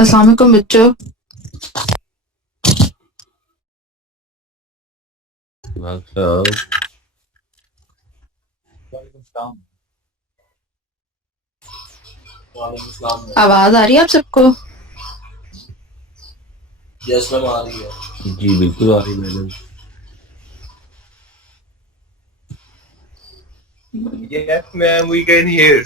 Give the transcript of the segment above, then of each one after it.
अस्सलाम वालेकुम बच्चों। आवाज आ रही है आप सबको? यस मैम, आ रही है। जी बिल्कुल आ रही madam. Yes ma'am, we can hear.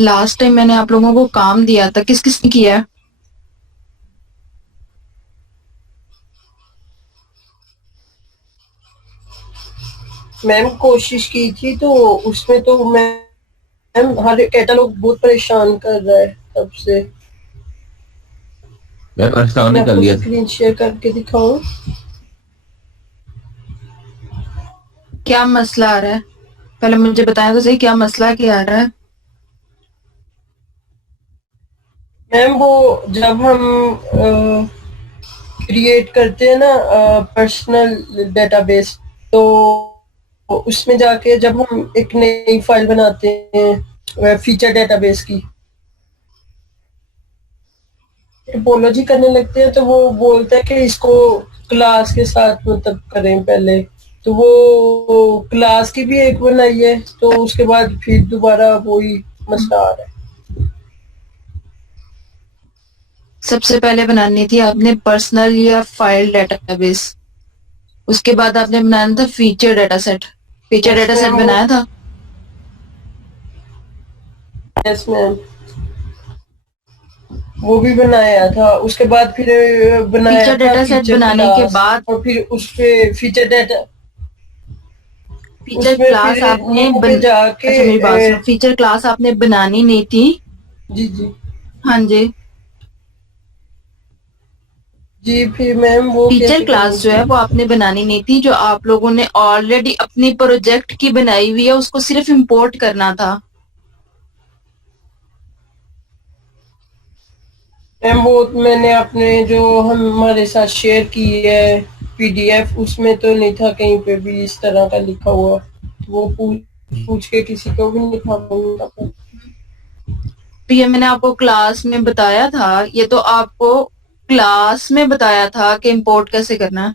Last time मैंने आप लोगों को काम दिया था, किस किस ने किया है? मैम कोशिश की थी तो उसमें तो मैम हर कैटलॉग बहुत परेशान कर रहा है तब से। मैम अरसान मैं ने कर आपको लिया था। स्क्रीन शेयर करके दिखाऊं? क्या मसला आ रहा है? पहले मुझे बताएं तो सही, क्या मसला क्या आ रहा है? मैम वो जब हम क्रिएट करते हैं ना पर्सनल डेटाबेस, तो उसमें जाके जब हम एक नई फाइल बनाते हैं फीचर डेटाबेस की, टोपोलॉजी करने लगते हैं तो वो बोलता है कि इसको क्लास के साथ मतलब करें पहले। तो वो क्लास की भी एक बनाई है, तो उसके बाद फिर दोबारा वही मसला आ रहा है। सबसे पहले बनानी थी आपने पर्सनल या फाइल डेटाबेस, उसके बाद आपने बनाना था feature data set. Feature data set बनाया था? यस मैम, वो भी बनाया था। उसके बाद फिर बनाया फीचर था डेटा सेट फीचर बनाने के क्लास, बाद और फिर उस पे फीचर डेटा, फीचर उसमें क्लास फिर आपने न्यू पे जाके अच्छा मेरी बात सुनो, फीचर क्लास आपने बनानी नहीं थी। जी जी हाँ जी, जी, फिर मैम वो फीचर कैसे करनी क्लास जो है थी? वो आपने बनानी नहीं थी, जो आप लोगों ने ऑलरेडी अपनी प्रोजेक्ट की बनाई हुई है उसको सिर्फ इंपोर्ट करना था। मैम वो मैंने अपने जो हम हमारे साथ शेयर की है पीडीएफ, उसमें तो नहीं था कहीं पे भी इस तरह का लिखा हुआ। वो पूछ के किसी को भी नहीं था बोलना। तो ये मैंने आपको क्लास में बताया था, ये तो आपको क्लास में बताया था कि इंपोर्ट कैसे करना है।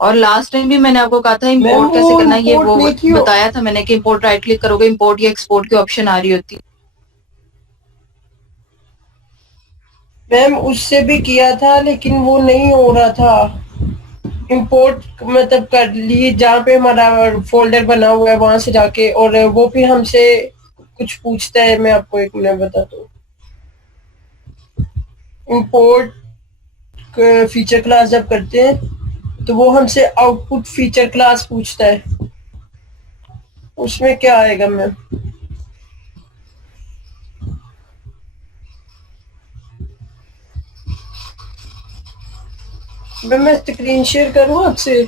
और लास्ट टाइम भी मैंने आपको कहा था मैम इंपोर्ट वो कैसे करना है, ये इम्पोर्ट वो नहीं थी। बताया था मैंने कि इंपोर्ट राइट क्लिक करोगे, इंपोर्ट या एक्सपोर्ट की ऑप्शन आ रही होती है। मैम उससे भी किया था लेकिन वो नहीं हो रहा था। इंपोर्ट मतलब कर ली जहाँ पे हमारा फोल्डर बना हुआ है वहां से जाके, और वो फिर हमसे कुछ पूछता है। मैं आपको एक मिनट बताता हूँ। इंपोर्ट फीचर क्लास जब करते हैं तो वो हमसे आउटपुट फीचर क्लास पूछता है। उसमें क्या आएगा मैम? मैम मैं स्क्रीन शेयर करूँ आपसे?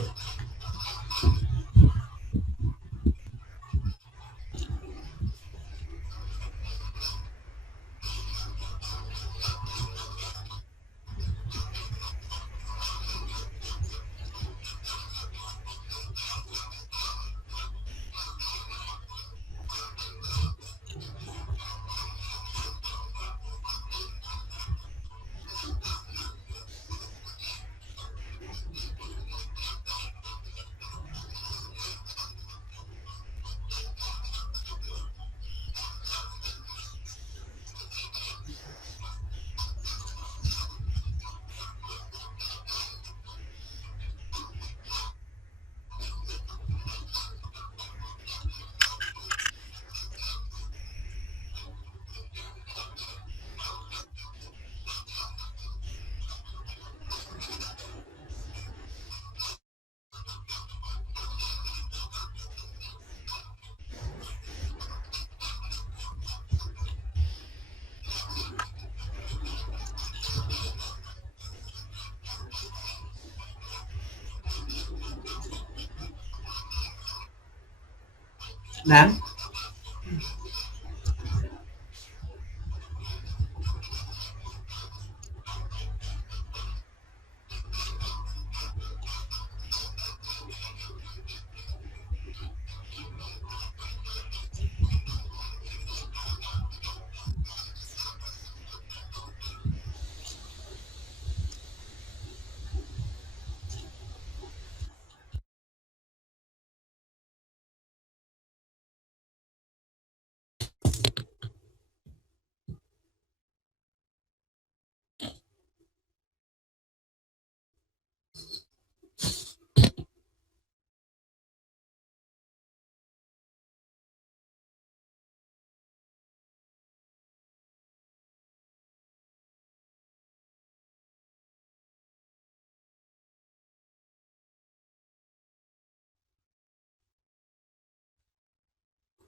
मैम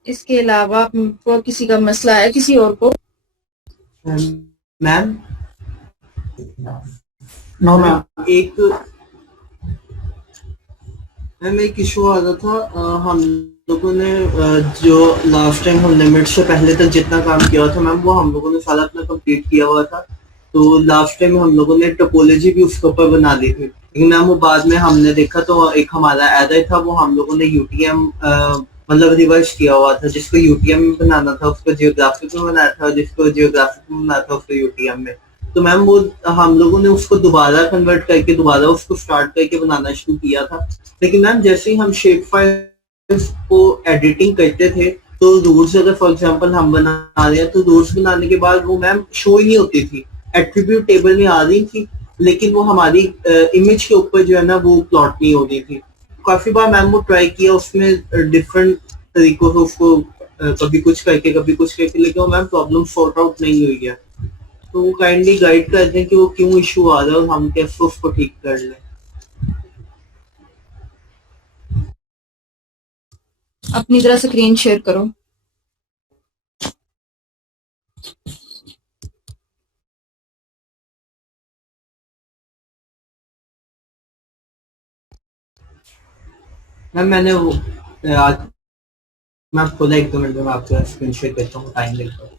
इसके अलावा आपको किसी का मसला है किसी और को? Ma'am no ma'am. एक इशू आ रहा था। हम लोगों ने जो लास्ट टाइम हम लिमिट से पहले तक जितना काम किया था मैम, वो हम लोगों ने सारा अपना कंप्लीट किया हुआ था। तो लास्ट टाइम हम लोगों ने टोपोलॉजी भी उसके ऊपर बना ली थी, लेकिन मैम वो बाद में हमने देखा तो एक हमारा एरर था, वो हम लोगों ने यूटीएम मतलब रिवर्स किया हुआ था। जिसको यूटीएम में बनाना था उसको जियोग्राफिक में बनाया था, जिसको जियोग्राफिक में बनाना था उसको यूटीएम में। तो मैम वो हम लोगों ने उसको दोबारा कन्वर्ट करके दोबारा उसको स्टार्ट करके बनाना शुरू किया था। लेकिन मैम जैसे ही हम शेप फाइल्स को एडिटिंग करते थे तो रूल्स, अगर फॉर एग्जांपल हम बना रहे हैं तो रूल्स बनाने के बाद वो मैम शो ही नहीं होती थी, एट्रीब्यूट टेबल में आ रही थी, लेकिन वो हमारी इमेज के ऊपर जो है ना वो प्लॉट नहीं हो रही थी। काफी बार मैम वो ट्राई किया, उसमें डिफरेंट तरीकों से उसको कभी कुछ करके कभी कुछ करके, लेकिन वो मैम प्रॉब्लम सॉर्ट आउट नहीं हुई है। तो वो काइंडली गाइड कर दें कि वो क्यों इशू आ रहा है और हम कैसे उसको ठीक कर लें। अपनी तरह से स्क्रीन शेयर करो। मैम मैंने वो आज मैं खुद 1-2 मिनट में आपको स्क्रीन शेयर करता हूँ, टाइम लगता है।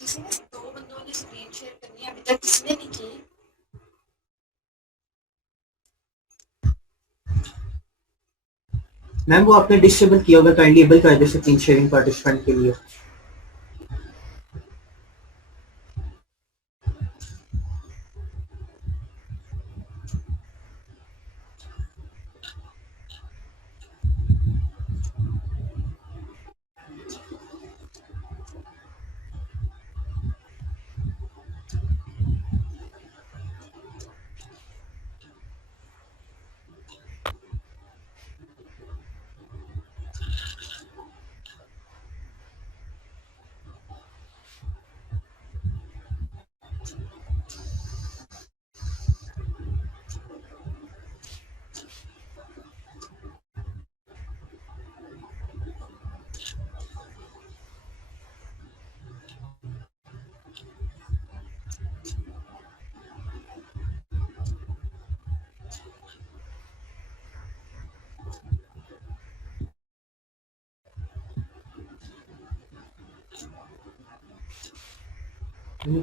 किसी ने 2 बंदों ने स्क्रीन शेयर करनी है, अभी तक किसी ने नहीं की। मैम वो आपने डिसेबल किया होगा, काइंडली एबल कर दे स्क्रीन शेयरिंग पार्टिसिपेंट के लिए।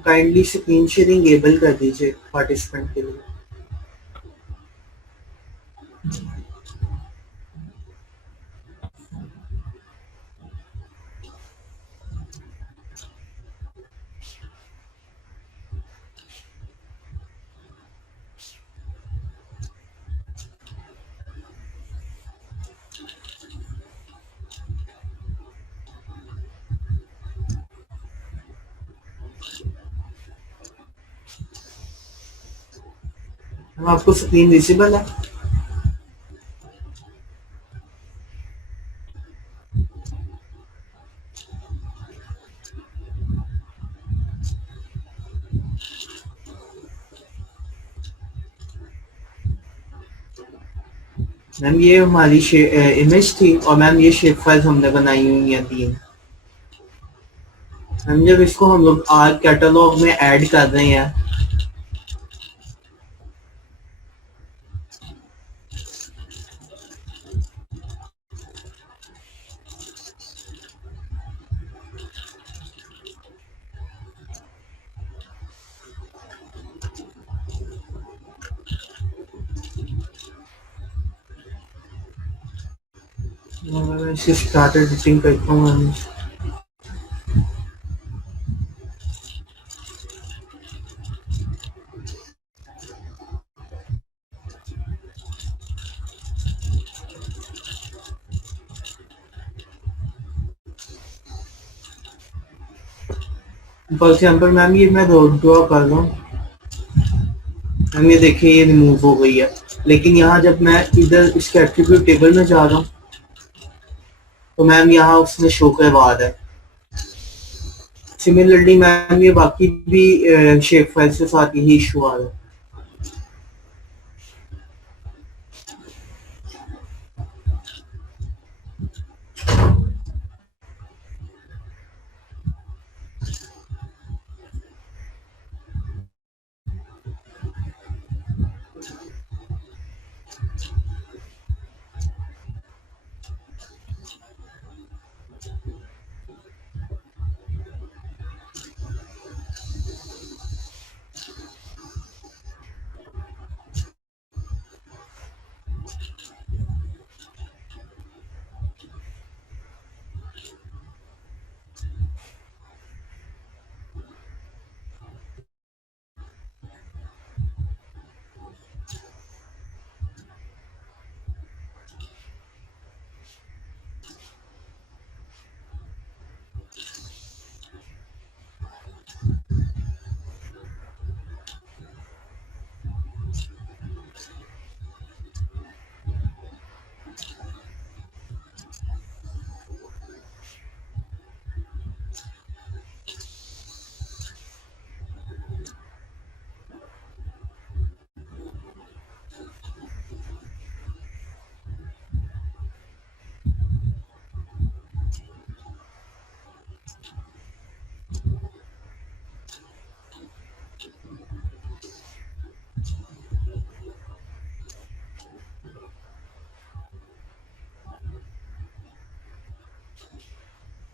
काइंडली स्क्रीन शेयरिंग एबल कर दीजिए पार्टिसिपेंट के लिए। मैम आपको स्क्रीन विजिबल है? मैम ये हमारी इमेज थी और मैम ये शेप फाइल्स हमने बनाई हुई हैं 3। मैम जब इसको हम लोग आर्ट कैटलॉग में ऐड कर रहे हैं मैं इसे स्टार्ट एडिटिंग करता हूँ मैम। फॉर एग्जाम्पल मैम ये मैं रोड ड्रॉ कर रहा हूँ, मैम ये देखिए ये रिमूव हो गई है, लेकिन यहाँ जब मैं इधर इसके एट्रीब्यूट टेबल में जा रहा हूँ तो मैम यहाँ उसने शो करवा रहा है। सिमिलरली मैम ये बाकी भी शेप फाइल के साथ यही इशू आ रहा है।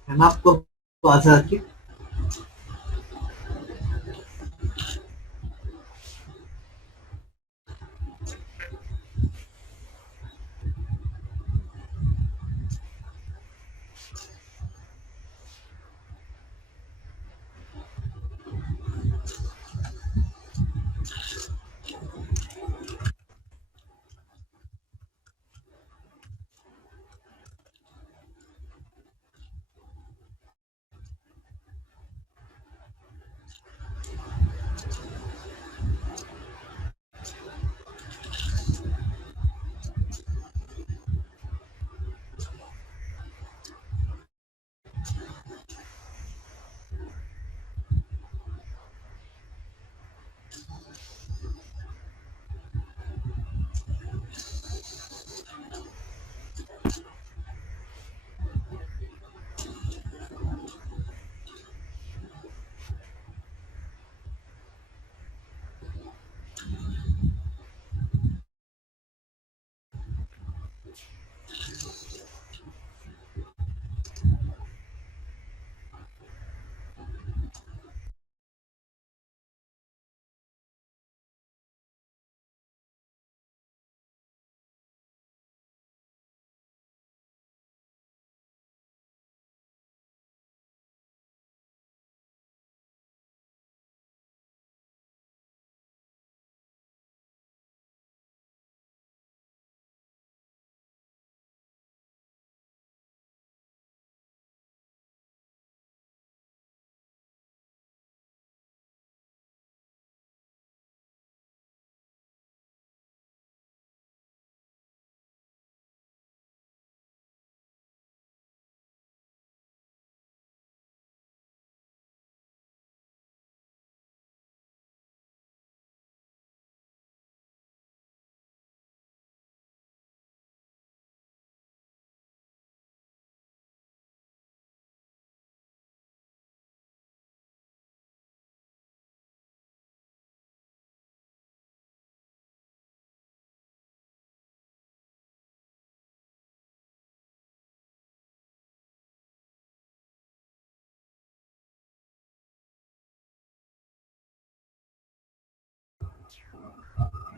मैम आपको आवाज आ रही है?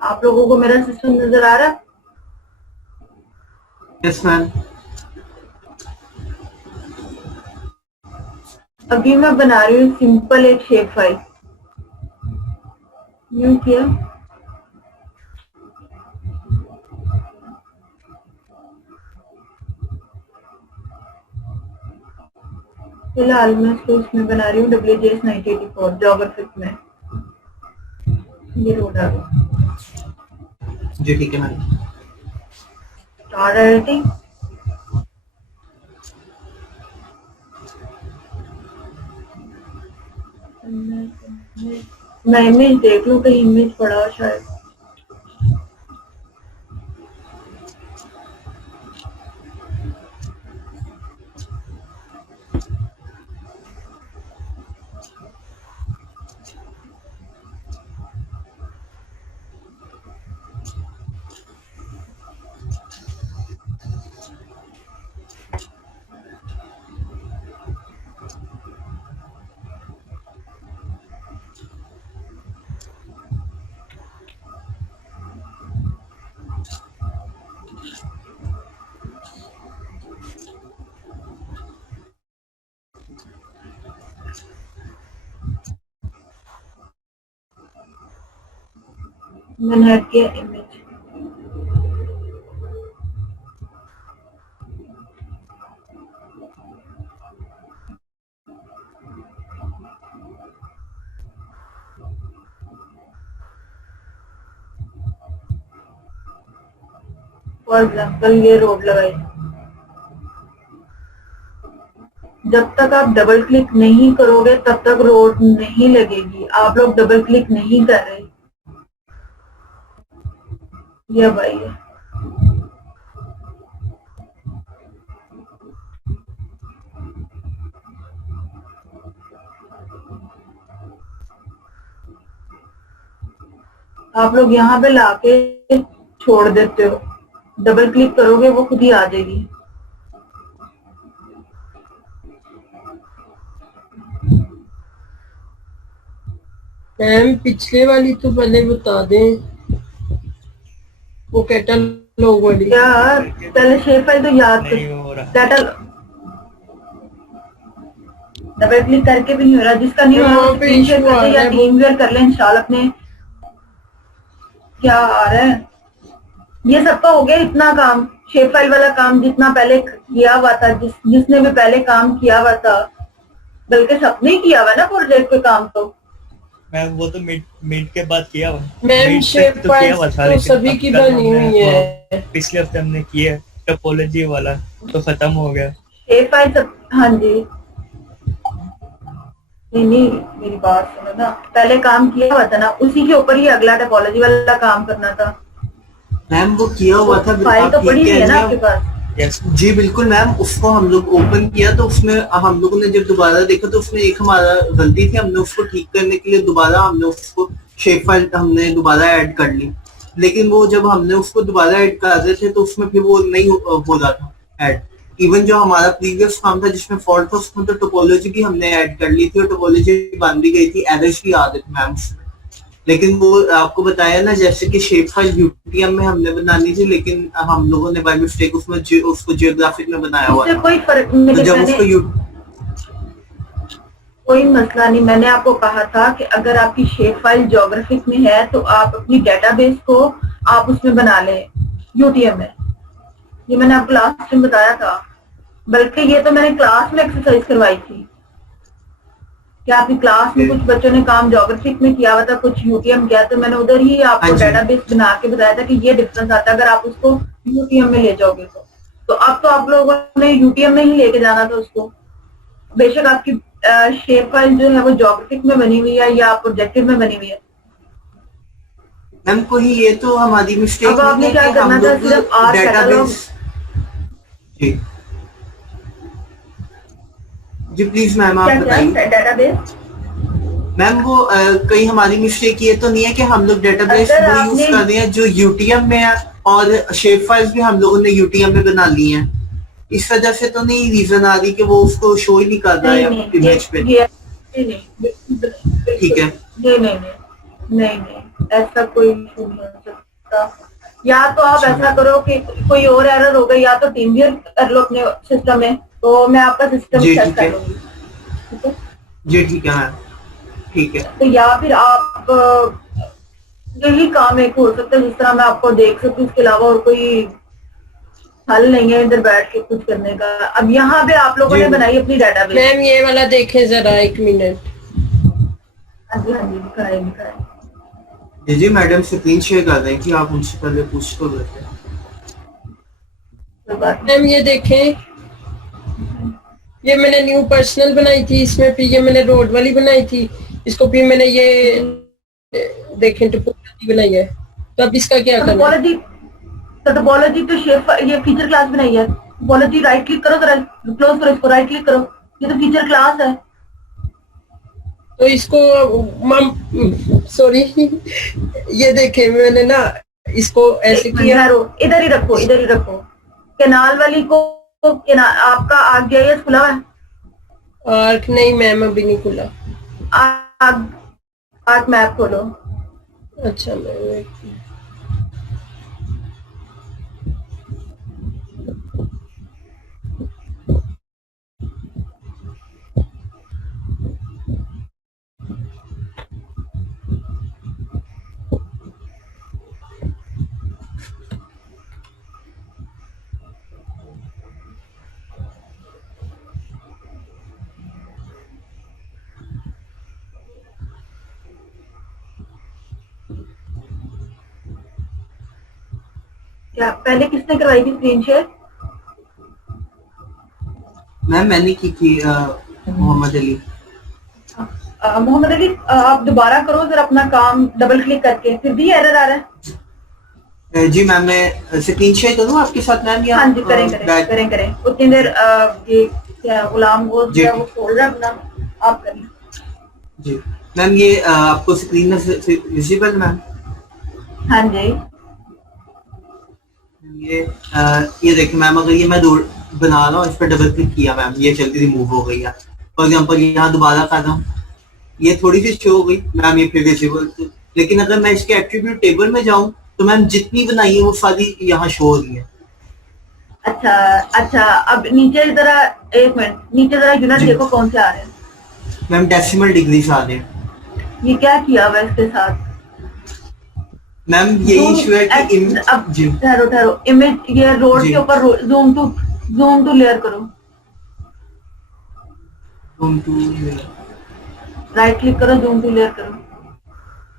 आप लोगों को मेरा सिस्टम नजर आ रहा है? Yes ma'am. अभी मैं बना रही हूँ सिंपल एक शेप फाइल। न्यू किया, फिलहाल मैं इसको इसमें बना रही हूँ WGS 984 जोग्राफिक में। ये रोड आ गया। जी ठीक है मैम। स्टार एडिटिंग, मैं इमेज देख लूं, कहीं इमेज पड़ा हो शायद। मैंने ऐड किया इमेज। फॉर एग्जाम्पल ये रोड लगाई। जब तक आप डबल क्लिक नहीं करोगे तब तक रोड नहीं लगेगी। आप लोग डबल क्लिक नहीं कर रहे। ये भाई है। आप लोग यहाँ पे लाके छोड़ देते हो, डबल क्लिक करोगे वो खुद ही आ जाएगी। मैम पिछले वाली तो पहले बता दें, वो कैटलॉग वाली। यार पहले शेप फाइल तो याद कर। डाटा डबल क्लिक करके भी नहीं हो रहा। जिसका नहीं हो रहा वो स्क्रीन शेयर कर दे या टीम वेयर कर ले इंस्टॉल अपने। क्या आ रहा है? ये सबका हो गया इतना काम। शेप फाइल वाला काम जितना पहले किया हुआ था, जिसने भी पहले काम किया हुआ था, बल्कि सबने किया हुआ ना प्रोजेक्ट पे काम। तो मैम वो तो मिड के बाद किया हुआ। मैम शेप फाइल तो सभी की बनी हुई है। पिछले हफ्ते हमने किया टोपोलॉजी वाला, तो खत्म हो गया। शेप फाइल सब, हाँ जी। नहीं मेरी बात सुनो ना, पहले काम किया हुआ था ना, उसी के ऊपर ही अगला टोपोलॉजी वाला काम करना था। मैम वो किया हुआ था। फाइल तो पड़ी हुई है ना आपके पास? Yes. जी बिल्कुल मैम। उसको हम लोग ओपन किया तो उसमें हम लोगों ने जब दोबारा देखा तो उसमें एक हमारा गलती थी। हमने उसको ठीक करने के लिए दोबारा हमने उसको शेप फाइल हमने दोबारा ऐड कर ली। लेकिन वो जब हमने उसको दोबारा ऐड कर रहे थे तो उसमें फिर वो नहीं हो रहा था ऐड। इवन जो हमारा प्रीवियस काम था जिसमें फॉल्ट था उसमें तो टोपोलॉजी भी हमने ऐड कर ली थी और टोपोलॉजी बन भी गई थी। एरर्स भी आ रहे थे मैम। लेकिन वो आपको बताया ना जैसे कि शेप फाइल यूटीएम में हमने बनानी थी, लेकिन हम लोगों ने बाय मिस्टेक उसमें उसको जियोग्राफिक में बनाया हुआ था। कोई फर्क नहीं। तो जब उसको कोई मसला नहीं। मैंने आपको कहा था कि अगर आपकी शेप फाइल ज्योग्राफिक में है तो आप अपनी डेटाबेस को आप उसमें बना लें यूटीएम में। ये मैंने आपको लास्ट टाइम बताया था। बल्कि ये तो मैंने क्लास में एक्सरसाइज करवाई थी कि आपकी क्लास में कुछ बच्चों ने काम ज्योग्राफिक में किया हुआ था, कुछ यूटीएम किया, तो मैंने उधर ही आपको डेटाबेस बना के बताया था कि ये डिफरेंस आता है अगर आप उसको यूटीएम में ले जाओगे तो अब तो आप लोगों ने यूटीएम में ही लेके जाना था उसको। बेशक आपकी शेप फाइल जो है वो ज्योग्राफिक में बनी हुई है या प्रोजेक्टिव में बनी हुई है। मैम कोई ये तो हमारी मिस्टेक अब आपने क्या करना था, सिर्फ आर कैटलॉग। जी प्लीज मैम आप बताइए। डेटाबेस मैम वो कहीं हमारी मिस्टेक ये तो नहीं है कि हम लोग डेटाबेस वो यूज कर रहे हैं जो यूटीएम में है और शेप फाइल्स भी हम लोगों ने यूटीएम में बना ली हैं? इस वजह से तो नहीं रीजन आ रही कि वो उसको शो ही नहीं कर रहा है इमेज पे? ठीक है। नहीं। नहीं नहीं, ऐसा कोई इशू नहीं हो सकता। या तो आप ऐसा करो कि कोई और एरर हो गई, या तो टीम वियर कर लो अपने सिस्टम में, तो मैं आपका सिस्टम जी, चेक ठीक कर है। लूंगी। ठीक है, जी ठीक है मैम, ठीक है। तो या फिर आप यही काम एक हो सकता है जिस तरह मैं आपको देख सकती हूँ, इसके अलावा और कोई हल नहीं है इधर बैठ के कुछ करने का। अब यहाँ पे आप लोगों जी। ने बनाई अपनी डेटाबेस। मैम ये वाला देखें जरा, 1 मिनट। हाँ जी हाँ जी, दिखाए दिखाए। जी जी, मैडम स्क्रीन शेयर कर रहे हैं कि आप उनसे पहले पूछ तो लेते हैं। कोई बात नहीं। मैम ये देखें, ये मैंने न्यू पर्सनल बनाई थी, इसमें फिर ये मैंने रोड वाली बनाई थी, इसको फिर मैंने ये देखें टोपोलॉजी बनाई है। तो अब इसका क्या करना है? टोपोलॉजी, तो टोपोलॉजी तो शेप, ये फीचर क्लास बनाई है। टोपोलॉजी राइट क्लिक करो, जरा क्लोज करो इसको, राइट क्लिक करो, ये तो फीचर क्लास है। तो इसको सॉरी ये देखें, मैंने ना इसको ऐसे एक किया। मिनट, इधर ही रखो, इधर ही रखो। कैनाल वाली को आपका आरजीआईएस खुला हुआ है? आर्क नहीं मैम, अभी नहीं खुला। आर्क मैप खोलो। अच्छा मैम, क्या पहले किसने करवाई थी स्क्रीन शेयर? मैम मैंने की थी मोहम्मद अली। मोहम्मद अली, आप दोबारा करो जरा अपना काम डबल क्लिक करके, फिर भी एरर आ रहा है। जी मैम, मैं स्क्रीन शेयर करूँ आपके साथ मैम, या हाँ जी, करें करें करें करें। उतनी देर ये क्या गुलाम वो जी। वो खोल रहा है अपना, आप करें। जी मैम, ये आपको स्क्रीन में विजिबल मैम? हाँ जी, ये देखिए मैम, अगर ये मैं बना रहा हूँ, इस पर डबल क्लिक किया मैम, ये जल्दी रिमूव हो गई है। फॉर एग्जाम्पल यहाँ दोबारा कर रहा हूँ, ये थोड़ी सी शो हो गई मैम, ये फिर विजिबल। लेकिन अगर मैं इसके एट्रीब्यूट टेबल में जाऊँ तो मैम जितनी बनाई है वो सारी यहाँ शो हो रही है। अच्छा अच्छा। अब नीचे जरा, एक मिनट, नीचे जरा यूनिट जी। देखो कौन से आ रहे हैं। मैम डेसिमल डिग्री से आ रहे हैं। ये क्या किया हुआ है इसके साथ? मैम यही इशू है कि अब जी ठहरो ठहरो, इमेज ये रोड जी। के ऊपर जूम टू लेयर करो, राइट क्लिक करो, जूम टू लेयर करो।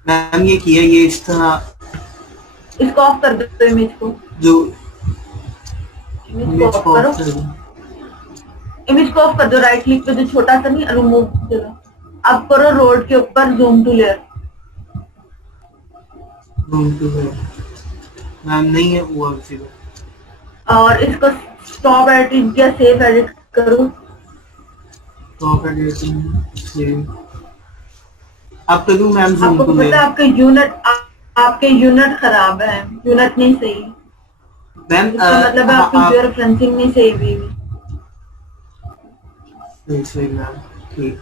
मैम ये किया, ये इस तरह इसको ऑफ कर दो, इमेज को, जो इमेज को इमेज ऑफ को करो, ऑफ कर दूं। इमेज को ऑफ कर दो, राइट क्लिक पे जो छोटा सा नहीं, रिमूव। चलो अब करो रोड के ऊपर जूम टू लेयर। मैम नहीं है वो विजिबल। और इसको स्टॉप एडिट या सेव एडिट करो। टॉप एडिटिंग आप कर दूं मैम? जूम आपको टू पता है लेयर आपके यूनिट खराब है, यूनिट नहीं सही। मैम, इसका मतलब है आपकी जियो रेफरेंसिंग नहीं सही हुई। सही मैम, ठीक।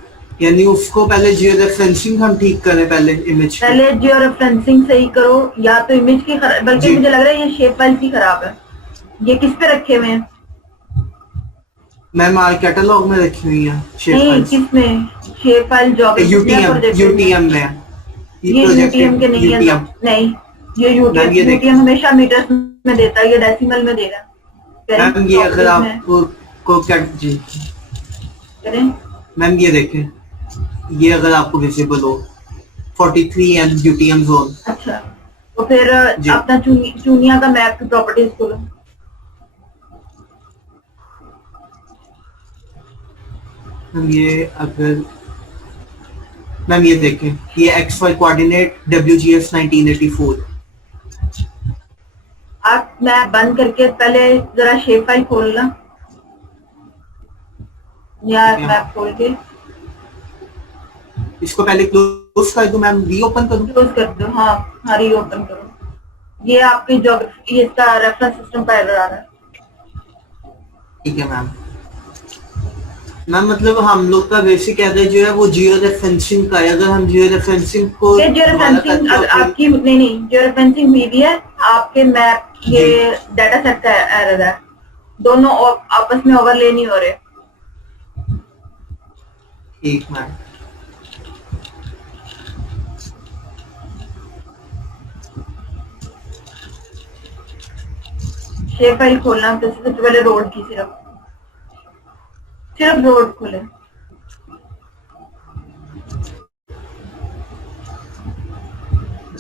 यानी उसको पहले जियो रेफरेंसिंग हम ठीक करें पहले, इमेज पहले जियो रेफरेंसिंग सही करो, या तो इमेज की बल्कि जी। मुझे लग रहा है ये शेप फाइल की खराब है। ये किस पे रखे हुए हैं? मैम आर कैटलॉग में रखी हुई है शेप नहीं, फाइल्स। किसमें? शेप फाइल जॉब यूटीएम में है। ये यूटीएम के नहीं है। UTM नहीं, ये मैम, ये यूटीएम हमेशा मीटर्स में देता है, ये डेसिमल में दे रहा है। मैम ये अगर आपको क्या जी करें, मैम ये देखें, ये अगर आपको विजिबल हो 43 एंड यूटीएम जोन। अच्छा, तो फिर जी। अपना चूनिया का मैप की प्रॉपर्टीज खोलो। मैम ये अगर मैम ये देखें, ये XY कोऑर्डिनेट WGS 1984। आप मैप बंद करके पहले जरा शेप फाइल खोलना, या मैप खोल के इसको पहले क्लोज कर दूं मैम, रीओपन करूं? क्लोज कर दो। हाँ हाँ, रीओपन करो। ये आपकी ज्योग्राफी, ये इसका रेफरेंस सिस्टम का एरर आ रहा है। ठीक है मैम। मैम मतलब हम लोग का बेसिक एरर जो है वो जियो रेफरेंसिंग का है। अगर हम जियो रेफरेंसिंग को ये जियो रेफरेंसिंग आपकी नहीं जियो रेफरेंसिंग भी है आपके मैप ये डाटा सेट का एरर है, दोनों आपस में ओवरले नहीं हो रहे। ठीक मैम। शेप फाइल खोलना तो सबसे पहले रोड की सिर्फ रोड खोले।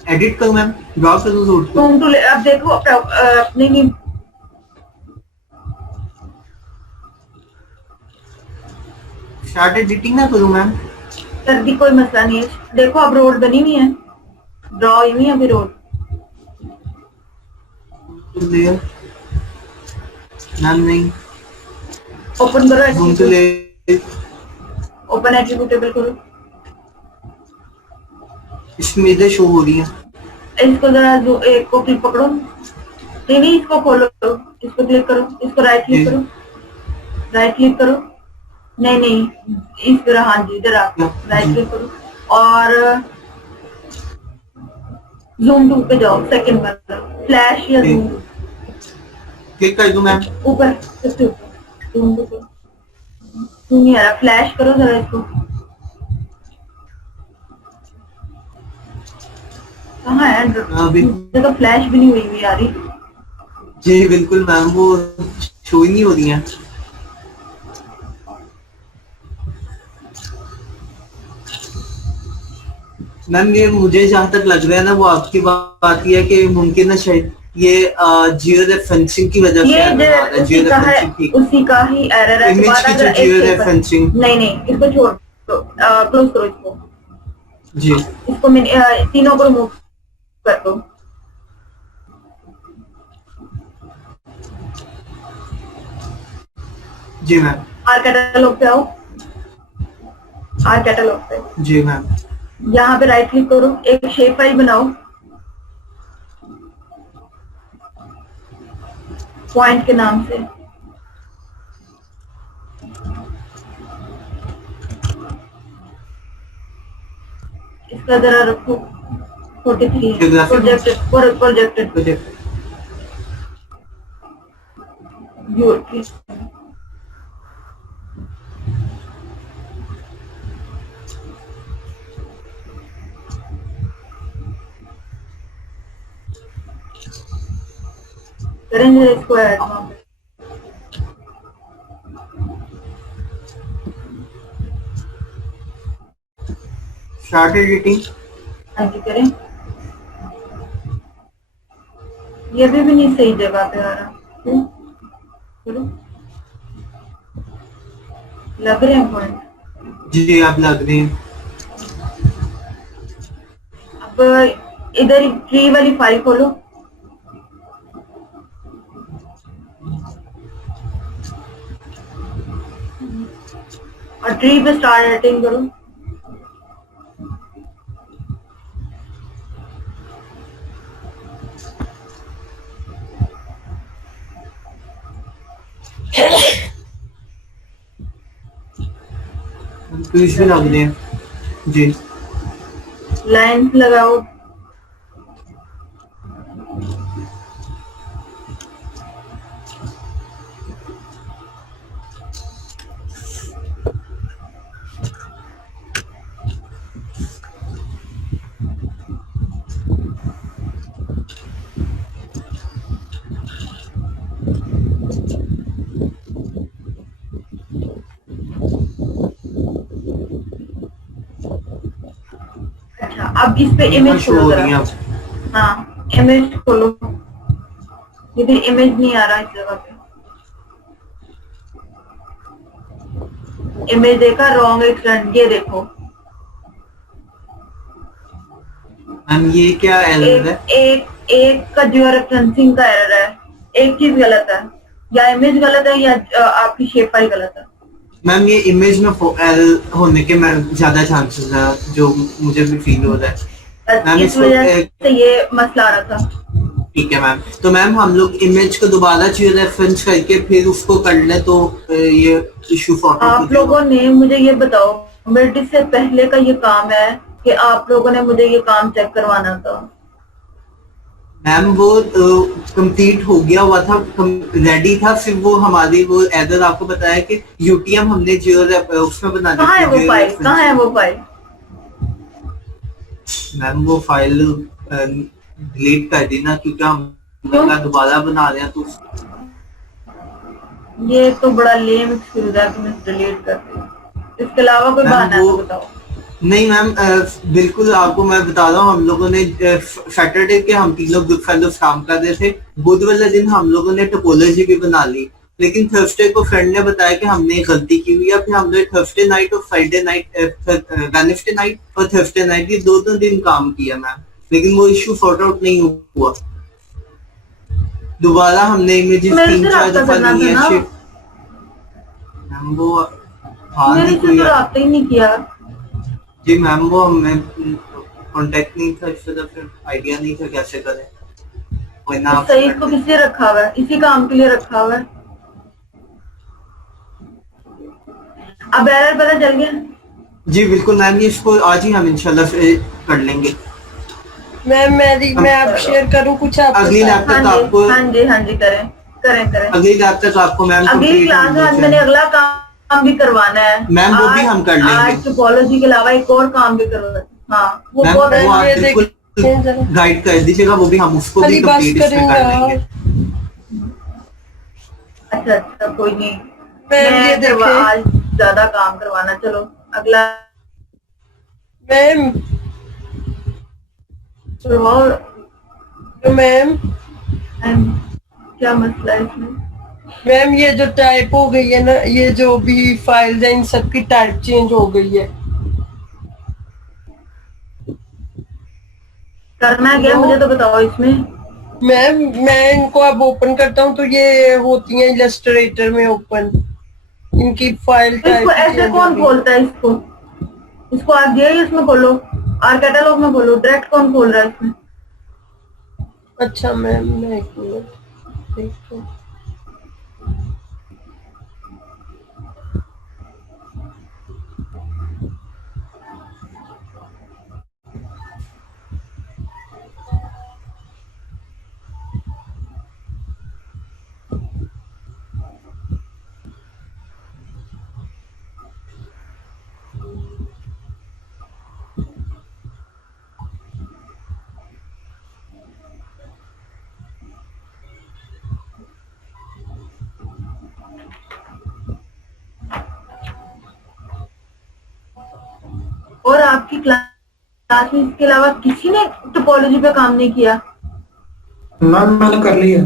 एडिट करूं मैम, ड्रॉ करूं रोड को? जूम टूल अब देखो नहीं स्टार्ट एडिटिंग ना करूं मैम? सर भी कोई मसला नहीं है। देखो अब रोड बनी हुई है, ड्रॉ हुई है अभी रोड। लेयर मैम नहीं, ओपन करो जूम टू ले, ओपन एट्रीब्यूटेबल करो। इसमें इधर शो हो रही है। इसको जरा एक को क्लिक पकड़ो, नहीं इसको खोलो, इसको क्लिक करो, इसको राइट क्लिक करो, राइट क्लिक करो, नहीं इस तरह, हाँ जी इधर आप राइट क्लिक करो और जूम टू पे जाओ, सेकंड पर फ्लैश या जूम क्लिक कर दूं मैम? ऊपर सबसे ऊपर जूम टू करो, नहीं आ रहा, फ्लैश करो जरा इसको। कहाँ है अभी तो फ्लैश भी नहीं हुई हुई आ रही। जी बिल्कुल मैम, वो शो ही नहीं हो रही है। मैम ये मुझे जहाँ तक लग रहा है ना, वो आपकी बात ये है कि मुमकिन है शायद ये जियो रेफरेंसिंग की वजह से उसी का है, उसी का ही एरर है। इमेज की जो जियो रेफरेंसिंग, नहीं इसको छोड़ दो, क्लोज करो इसको जी, इसको तीनों को रिमूव कर दो। जी मैम। आर कैटलॉग पे आओ, आर कैटलॉग पे जी मैम। यहाँ पे राइट क्लिक करो, एक शेप फाइल बनाओ पॉइंट के नाम से। इसका जरा रखो 43 प्रोजेक्टेड व्यू। करेंगे इसको ऐड वहाँ पे। स्टार्ट एडिटिंग, हाँ जी करें। ये भी नहीं सही जगह पे आ रहा, करो लग रहे हैं पॉइंट। जी आप लग रहे हैं। अब इधर ट्री वाली फाइल खोलो, और ट्री पे स्टार एडिटिंग करो। ट्रीज भी लग रहे हैं जी। लाइन्स लगाओ, अब इस पे इमेज खोलो जरा। हाँ इमेज खोलो, ये भी इमेज नहीं आ रहा इस जगह पे। इमेज देखा, रॉन्ग एक्सटेंड, ये देखो मैम ये क्या एरर है? एक का जियो रेफरेंसिंग का एरर है, एक चीज गलत है, या इमेज गलत है या आपकी शेप फाइल गलत है। मैम ये इमेज में एरर होने के ज्यादा चांसेस है, जो मुझे भी फील हो रहा है। इस वजह से ये मसला आ रहा था। ठीक है मैम। तो मैम हम लोग इमेज को दोबारा जियो रेफरेंस करके फिर उसको कर ले तो ये इशू सॉर्ट आउट हो आप लोगों ने मुझे ये बताओ, मेडिसिन से पहले का ये काम है कि आप लोगों ने मुझे ये काम चेक करवाना था। मैम वो कंप्लीट हो गया हुआ था, रेडी था, सिर्फ वो हमारी वो एरर आपको बताया कि यूटीएम हमने जियो उसमें बना दी। कहाँ है वो फाइल? कहाँ है वो फाइल? मैम वो फाइल डिलीट कर दी ना, क्योंकि हम दोबारा बना रहे हैं तो ये तो बड़ा लेम एक्सक्यूज है कि मैं डिलीट कर दी। इसके अलावा कोई बहाना है तो बताओ। नहीं मैम, बिल्कुल आपको मैं बता रहा हूँ, हम लोगों ने सैटरडे के हम 3 लोग गुड फेलोज काम कर रहे थे, बुध वाले दिन हम लोगों ने टोपोलॉजी भी बना ली, लेकिन थर्सडे को फ्रेंड ने बताया कि हमने गलती की हुई है। फिर हमने थर्सडे नाइट और फ्राइडे नाइट, वेडनेसडे नाइट और थर्सडे नाइट ये 2 दिन काम किया मैम, लेकिन वो इशू सॉर्ट आउट नहीं हुआ। दोबारा हमने इमेजेस 3-4 दफा ली है शिफ्ट। मैम वो मेरे से तो राब्ता ही नहीं किया। जी मैम वो हमें कांटेक्ट नहीं था, इससे तो फिर आइडिया नहीं था कैसे करें। तो सही इसको किसने रखा हुआ है? इसी काम के लिए रखा हुआ है। अब एरर पता चल गया? जी बिल्कुल मैम, ये इसको आज ही हम इंशाल्लाह कर लेंगे। मैम मैं आप शेयर करूं कुछ आप? अगली लैब तक आपको, हाँ जी करें। अगली लैब तक आपको मैम अगली क्लास में आज मैंने अगला काम भी करवाना है मैम, वो भी हम कर लेंगे। आज टोपोलॉजी के अलावा एक और काम भी करवाना। हाँ वो मैम बहुत वो आप बिल्कुल गाइड कर दीजिएगा, वो भी हम उसको भी कंप्लीट इसमें कर लेंगे। अच्छा कोई नहीं, मैम ये देखिए आज ज्यादा काम करवाना। चलो अगला मैम। तो मैम क्या मसला है इसमें? मैम ये जो टाइप हो गई है ना, ये जो भी फाइल्स है इन सब की टाइप चेंज हो गई है। करना क्या मुझे तो बताओ इसमें। मैम मैं इनको अब ओपन करता हूँ तो ये होती है इलस्ट्रेटर में ओपन, इनकी फाइल तो इसको ऐसे कौन खोलता है? इसको आप ये इसमें खोलो, आर कैटलॉग में खोलो, डायरेक्ट कौन खोल रहा है इसमें? अच्छा मैम मैं एक मिनट देखती हूँ। और आपकी क्लास में इसके अलावा किसी ने टोपोलॉजी पे काम नहीं किया? मैम मैंने कर लिया।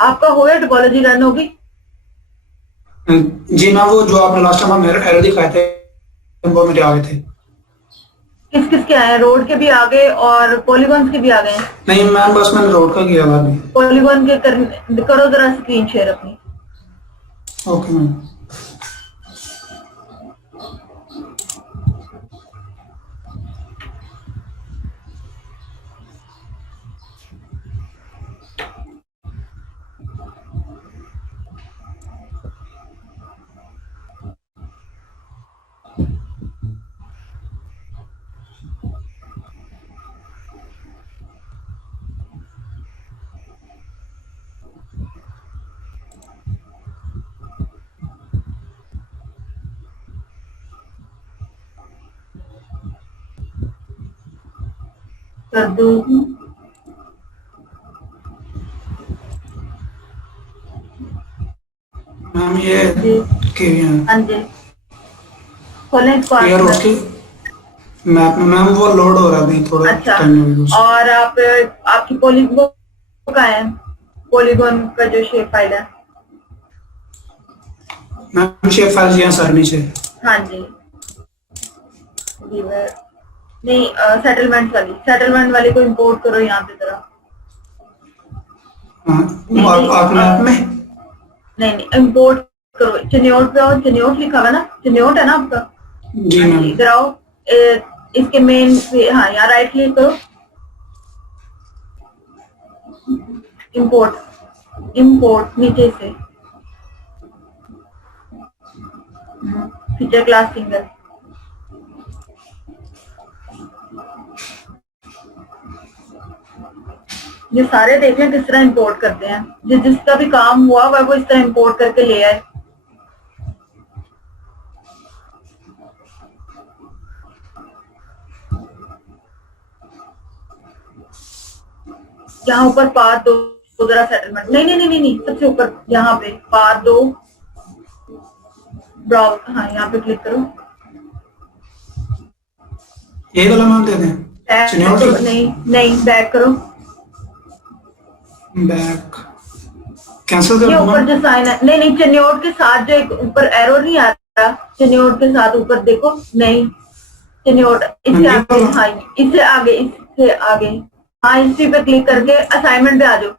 आपका हो गया टोपोलॉजी रन होगी? जी ना, वो जो आपने लास्ट टाइम हमें एरर दिखाए थे वो मेरे आ गए थे। किस के आए? रोड के भी आ गए और पॉलीगॉन के भी आ गए? नहीं मैम, बस मैंने रोड का किया था। पॉलीगॉन के करो जरा स्क्रीन शेयर अपनी। Okay ma'am. कर दो। मैम ये हाँ जी खोलें इसको। मैप में मैम वो लोड हो रहा है थोड़ा। अच्छा और आपकी पॉलीगॉन का है, पॉलीगॉन का जो शेप फाइल है मैम, शेप फाइल यहाँ सर नीचे। हाँ जी नहीं सेटलमेंट वाली को इंपोर्ट करो यहाँ पे जरा। आप मैप में नहीं इंपोर्ट करो। चिन्योट पे आओ, चिन्योट लिखा हुआ ना, चिन्योट है ना आपका? जी मैम। इधर आओ, इसके मेन हाँ यहाँ राइट क्लिक करो इंपोर्ट नीचे से फीचर क्लास सिंगल। ये सारे देख लें किस तरह इंपोर्ट करते हैं, जिसका भी काम हुआ वह वो इस तरह इंपोर्ट करके ले आए। यहाँ ऊपर पार्ट 2 जरा सेटलमेंट, नहीं, सबसे ऊपर यहाँ पे पार्ट 2 ब्राउज, हाँ यहाँ पे क्लिक करो। ये वाला नाम दे दें। नहीं बैक करो, बैक कैंसिल कर ये दूंगा। ऊपर जो साइन है, नहीं चेन्योट के साथ जो एक ऊपर एरो नहीं आ रहा, चेन्योट के साथ ऊपर देखो, नहीं चेन्योट इससे आगे, हाँ इससे आगे हाँ इसी पे क्लिक करके असाइनमेंट पे आ जाओ।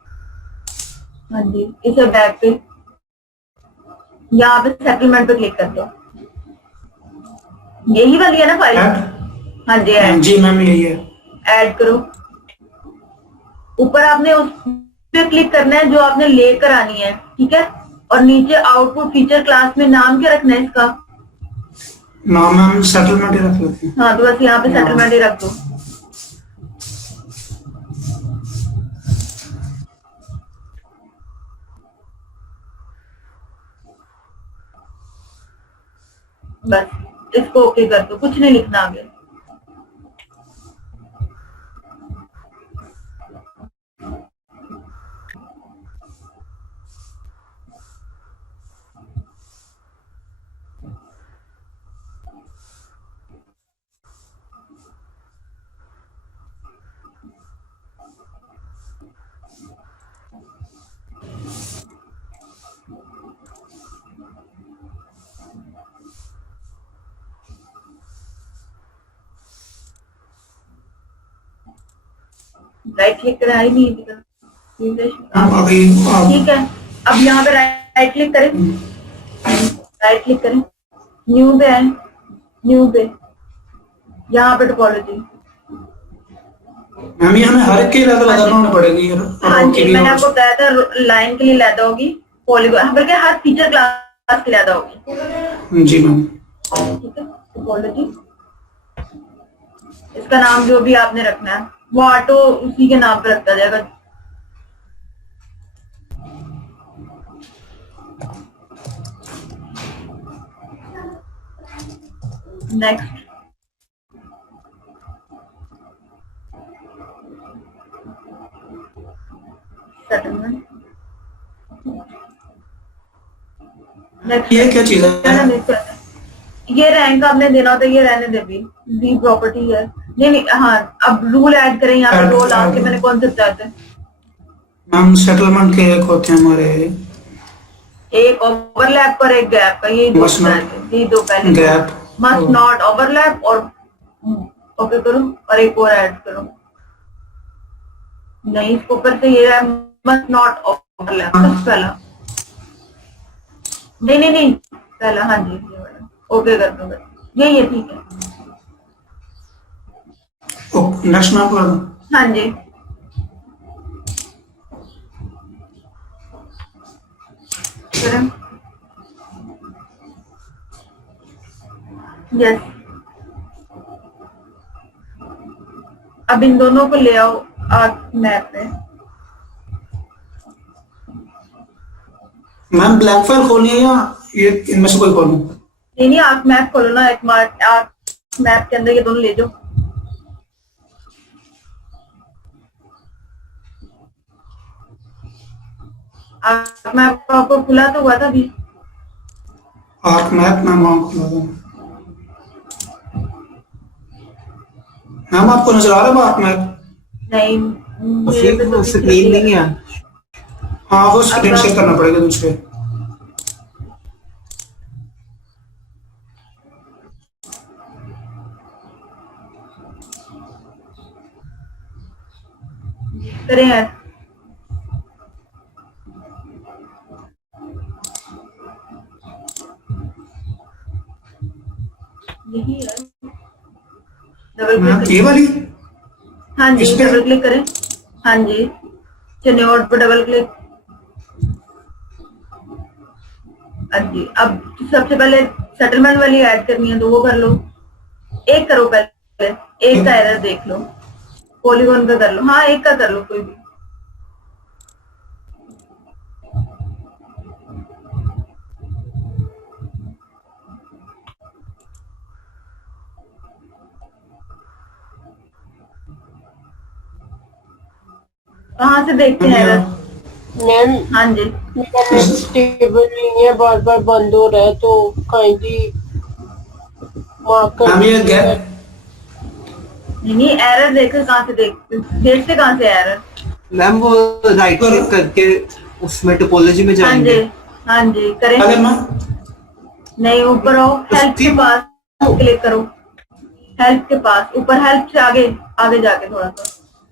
हाँ जी इसे बैक पे, यहाँ पे सेटलमेंट पे क्लिक कर दो। यही वाली है ना फाइल? हाँ जी जी मैम यही है। ऐड करो। ऊपर आपने उस पे क्लिक करना है जो आपने लेकर आनी है, ठीक है। और नीचे आउटपुट फीचर क्लास में नाम क्या रखना है इसका? नाम मैम सेटलमेंट ही रख लेते हैं। हाँ तो बस यहाँ पे सेटलमेंट ही रख दो। बस इसको ओके कर दो, कुछ नहीं लिखना आगे। राइट क्लिक करा ही नहीं दिखा। ठीक है, अब यहाँ पे राइट क्लिक करें, राइट क्लिक करें, न्यू पे है, न्यू पे यहाँ पे टोपोलॉजी। मैम ये हमें हर एक के अलग लगाना पड़ेगी। हाँ जी मैंने आपको बताया था लाइन के लिए लैदा होगी, पॉलीगॉन बल्कि हर फीचर क्लास की लैदा होगी। जी मैम ठीक है, टोपोलॉजी इसका नाम जो भी आपने रखना है वो ऑटो उसी के नाम पे रखा जाएगा। Next settlement. ये क्या चीज है? ये रैंक आपने देना होता है, ये रहने दे भी प्रॉपर्टी है। नहीं हाँ अब रूल ऐड करें यहाँ पे, दो लास्ट के मैंने कौन से बताए थे मैम? सेटलमेंट के एक होते हैं हमारे, एक ओवरलैप और एक गैप का, ये दो पहले गैप मस्ट नॉट ओवरलैप और ओके करो, और एक और ऐड करो। नहीं इसको ऊपर से ये मस्ट नॉट ओवरलैप पहला, नहीं पहला, हाँ जी ओके कर दो, यही है ठीक है। नेक्स्ट नाम कर दो। हाँ जी यस, अब इन दोनों को ले आओ आर्क मैप पे। मैम ब्लैंक फाइल खोलनी है या ये इनमें से कोई खोलूं? नहीं आर्क मैप खोलो ना, एक आर्क मैप के अंदर ये दोनों ले जाओ। आर्क मैप आपको खुला तो हुआ था अभी? आर्क मैप मैम वहां खुला था मैम। आपको नजर आ रहा है आर्क मैप? नहीं मेरे पे तो स्क्रीन नहीं है। हाँ वो स्क्रीन शेयर करना पड़ेगा दूसरे। करें यार, यही है डबल मैम क्लिक। ये वाली? हाँ जी इस पे? डबल क्लिक करें, हाँ जी चेन्योड पे डबल क्लिक। हाँ जी, अब सबसे पहले सेटलमेंट वाली ऐड करनी है तो वो कर लो। एक करो पहले, एक का एरर देख लो, पॉलीगॉन का कर लो। हाँ, एक का कर लो कोई भी। कहाँ से देखते हैं एरर? मैम हाँ जी, मेरा नेट स्टेबल नहीं है, बार बार बंद हो रहा है, तो काइंडली मार्क कर मैम ये दीजिए। गैप नहीं एरर देखो, कहाँ से देखते कहाँ से एरर? मैम वो राइट क्लिक करके उसमें टोपोलॉजी में हाँ जाएंगे। जी, हाँ जी करें। अगर मैं नहीं, ऊपर आओ, हेल्प के पास क्लिक करो। हेल्प के पास ऊपर, हेल्प से आगे आगे जाके थोड़ा सा,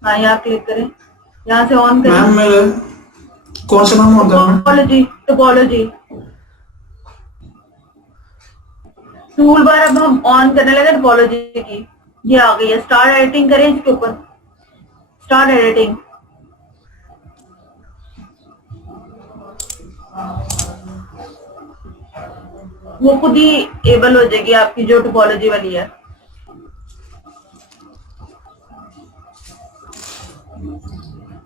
हाँ यहाँ क्लिक करें, यहाँ से ऑन करें। मैम मेरे कौन सा नाम होता है? टोपोलॉजी, टोपोलॉजी टूल बार अब हम ऑन करने लगे टोपोलॉजी की। ये आ गई है, स्टार्ट एडिटिंग करें इसके ऊपर। स्टार्ट एडिटिंग, वो खुद ही एबल हो जाएगी आपकी जो टोपोलॉजी वाली है।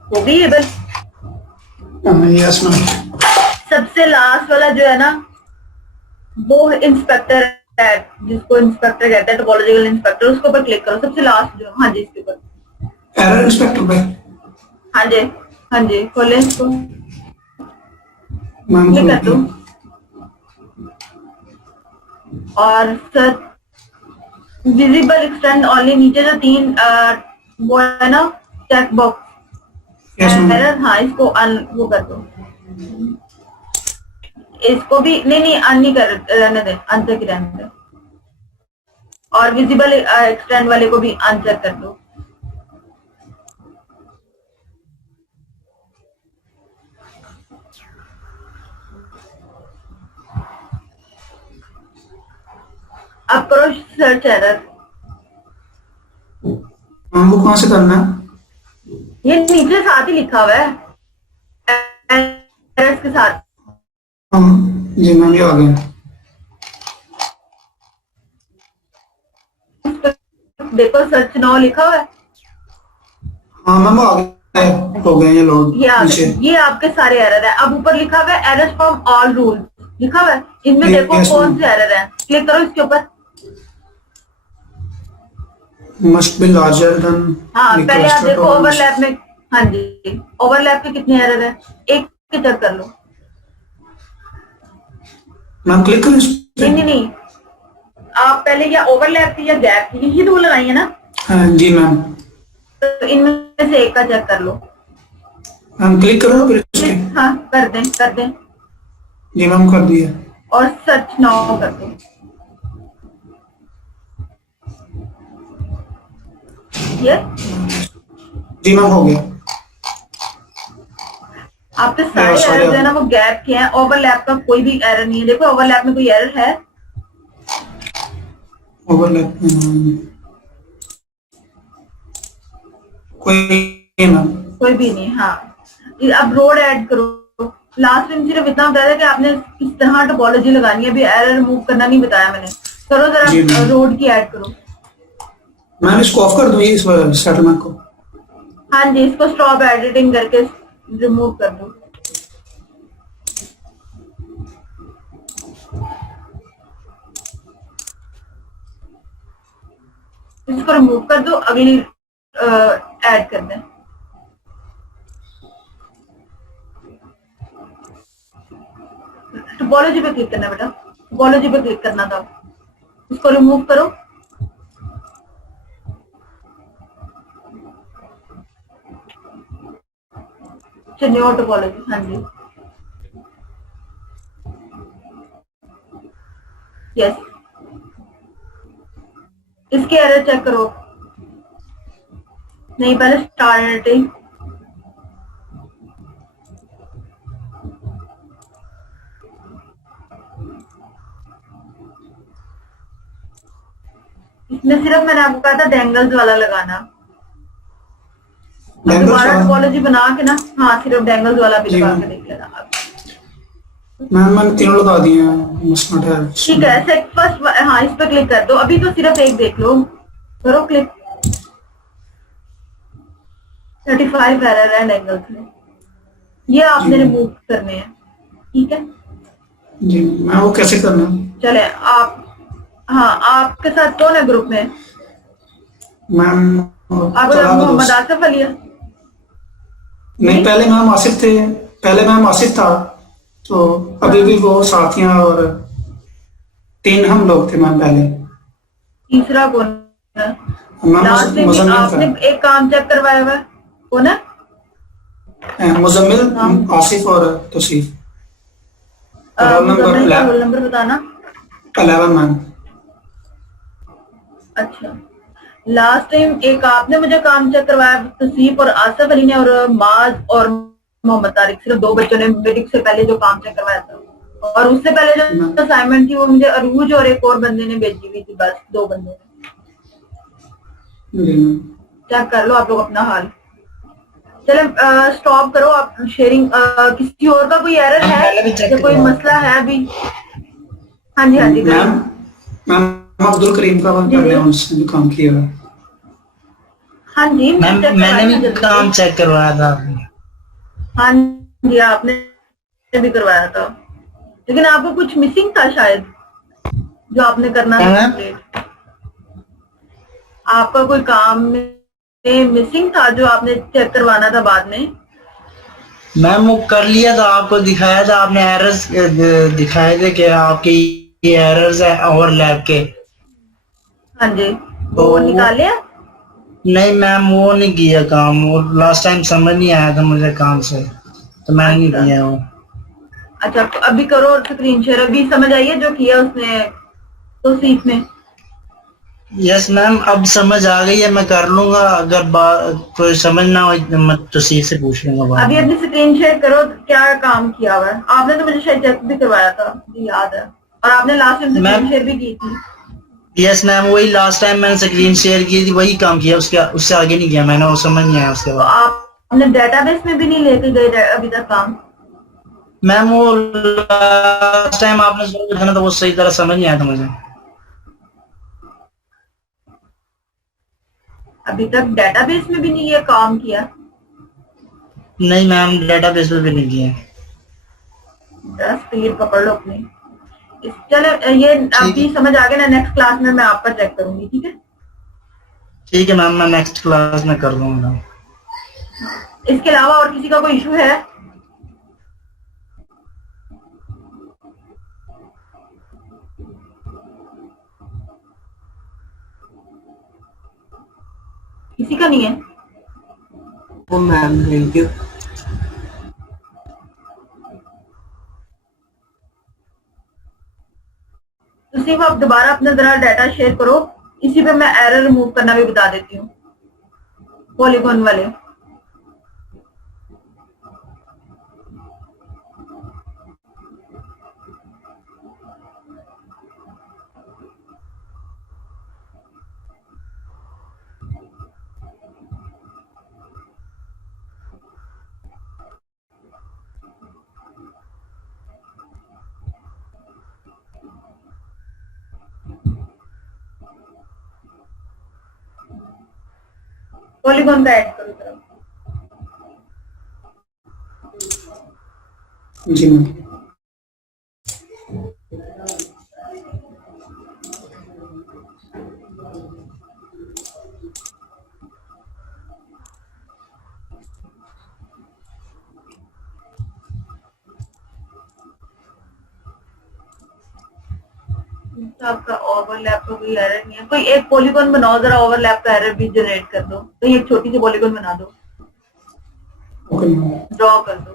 वो भी एबल। Yes ma'am. सबसे लास्ट वाला जो है ना, वो इंस्पेक्टर है, जिसको इंस्पेक्टर कहते हैं, टोपोलॉजिकल इंस्पेक्टर, उसके ऊपर क्लिक करो। सबसे लास्ट जो, हाँ जी इसके ऊपर। एरर इंस्पेक्टर पे हाँ जी, हाँ जी खोले इसको, मैम क्लिक कर दो। और सर विजिबल एक्सटेंड ओनली, नीचे जो तीन वो है ना check box yes ma'am. Error, हाँ इसको वो कर दो। इसको भी नहीं अन नहीं कर रहने दे, अनचेक रहने दे। और विजिबल एक्सटेंड वाले को भी अनचेक कर दो। अब करो सर्च एरर। मैम वो कहाँ से करना है? ये नीचे साथ ही लिखा हुआ है एरर्स के साथ। जी मैम ये आ गया। देखो सर्च नाउ लिखा हुआ है। हाँ मैम आ गया, हो गया ये लोड नीचे। ये आपके सारे एरर है। अब ऊपर लिखा हुआ है एरर्स फ्रॉम ऑल रूल्स लिखा हुआ है, इनमें देखो Yes, कौन ma'am. से एरर है। क्लिक करो इसके ऊपर। मस्ट बी लार्जर देन हाँ पहले आप देखो ओवरलैप में, हाँ जी ओवरलैप के कितने एरर है, एक के चेक कर लो। मैम क्लिक करें इस पे? नहीं आप पहले या ओवरलैप की या गैप की, यही दो लगाई है ना। हाँ जी मैम। तो इनमें से एक का चेक कर लो। मैम क्लिक करो फिर इस पे। हाँ कर दें जी मैम कर दिया। और सर्च नाउ कर दो। ये जी मैम हो गया। आपके सारे सारे एरर जो है ना वो गैप के हैं, ओवरलैप का कोई भी एरर नहीं है। देखो ओवरलैप में कोई एरर है? ओवरलैप कोई नहीं मैम। कोई भी नहीं। हाँ अब रोड ऐड करो। लास्ट टाइम सिर्फ इतना बताया था कि आपने किस तरह टोपोलॉजी लगानी है, अभी एरर रिमूव करना नहीं बताया मैंने। करो जी, जरा, मैम। रोड की ऐड करो। मैम इसको ऑफ कर दो ये इस सेटलमेंट को। हाँ जी इसको स्टॉप एडिटिंग करके रिमूव कर दो। इसको रिमूव कर दो, अगली ऐड कर दें। टोपोलॉजी पे क्लिक करना बेटा, टोपोलॉजी पे क्लिक करना था। इसको रिमूव करो। न्यू टोपोलॉजी, हाँ जी यस। इसके एरर चेक करो। नहीं पहले स्टार एडिटिंग। इसमें सिर्फ मैंने आपको कहा था डेंगल्स वाला लगाना। Dangles दोबारा वाला? टोपोलॉजी बना के ना, हाँ सिर्फ डेंगल्स वाला भी जी लगा मैम। के देख लेना आप। मैंने तीनों लगा दिए हैं, must not have। ठीक है, फर्स्ट हाँ इस पे क्लिक कर दो, अभी तो सिर्फ एक देख लो, करो क्लिक। 35 एरर है डेंगल्स में, ये आपने जी। रिमूव करने हैं, ठीक है। जी मैं वो कैसे करना है? चले आप, हाँ आपके साथ कौन है ग्रुप में? मैम आपका चला नाम दो। मोहम्मद आसिफ अली है? नहीं, पहले मैम आसिफ थे, पहले मैम आसिफ था, तो अभी भी वो साथियां और 3 हम लोग थे मैम पहले। तीसरा कौन है? मैम लास्ट में मुजम्मिल आपने था। एक काम चेक करवाया हुआ है, कौन है? मुजम्मिल, नाम? आसिफ और तौसीफ। रोल नंबर मुजम्मिल का रोल नंबर बताना। 11 मैम। अच्छा, लास्ट टाइम एक आपने मुझे काम चेक करवाया, तसीफ और आसिफ अली ने, और माज और मोहम्मद तारिक, सिर्फ 2 बच्चों ने मेडिक से पहले जो काम चेक करवाया था। और उससे पहले जो असाइनमेंट थी वो मुझे अरूज और एक और बंदे ने भेजी हुई थी, बस 2 बंदों ने। जी मैम। चेक कर लो आप लोग अपना हाल। चले स्टॉप करो आप शेयरिंग। किसी और का कोई एरर है या कोई मसला है अभी? हाँ जी, हाँ जी मैम मैम अब्दुल करीम का बात कर रहे हैं, उनसे भी काम किया है। हाँ जी, मैम मैंने भी काम चेक करवाया था आपने। हाँ जी, आपने भी करवाया था, लेकिन आपको कुछ मिसिंग था शायद, जो आपने करना था कंप्लीट। आपका कोई काम में मिसिंग था जो आपने चेक करवाना था बाद में। मैम वो कर लिया था, आपको दिखाया था, आपने एरर्स दिखाए थे कि आपके ये एरर्स है ओवरलैप के। हाँ जी, वो निकाले? नहीं मैम वो नहीं किया काम, वो लास्ट टाइम समझ नहीं आया था मुझे काम से, तो मैंने नहीं किया वो। अच्छा, अभी करो और स्क्रीन शेयर। अभी समझ आई है जो किया उसने तो सीख में? यस मैम, अब समझ आ गई है, मैं कर लूंगा। अगर कोई समझ ना हो मैं तो सी से पूछ लूंगा बाद अभी में। अपनी स्क्रीन शेयर करो, क्या काम किया हुआ है आपने? तो मुझे शायद चेक भी करवाया था, मुझे याद है, और आपने लास्ट टाइम स्क्रीन शेयर भी की थी। यस मैम, वही लास्ट टाइम मैंने स्क्रीन शेयर की थी, वही काम किया, उससे आगे नहीं किया मैंने, वो समझ नहीं आया उसके तो बाद। आपने डेटाबेस में भी नहीं लेके गए अभी तक काम? मैम वो लास्ट टाइम आपने जो था ना, तो वो सही तरह समझ नहीं आया था मुझे। अभी तक डेटाबेस में भी नहीं ये काम किया? नहीं मैम, डेटाबेस पे भी नहीं किया। जरा स्पीड पकड़ लो अपनी। चलो ये अभी समझ आ गया ना, नेक्स्ट क्लास में मैं आपका चेक करूंगी, ठीक है? ठीक है मैम, मैं नेक्स्ट क्लास में कर लूंगा। इसके अलावा और किसी का कोई इशू है? किसी का नहीं है? ओ मैम थैंक यू। तो सिर्फ आप दोबारा अपना जरा डाटा शेयर करो, इसी पे मैं एरर रिमूव करना भी बता देती हूँ, पॉलीगॉन वाले। पॉलीगॉन का ऐड करो जरा। जी मैम। आपका ओवरलैप का कोई एरर नहीं है? कोई एक पॉलीगॉन बनाओ जरा, ओवरलैप का एरर भी जनरेट कर दो। तो एक छोटी सी पॉलीगॉन बना दो, ओके मैम। ड्रॉ कर दो।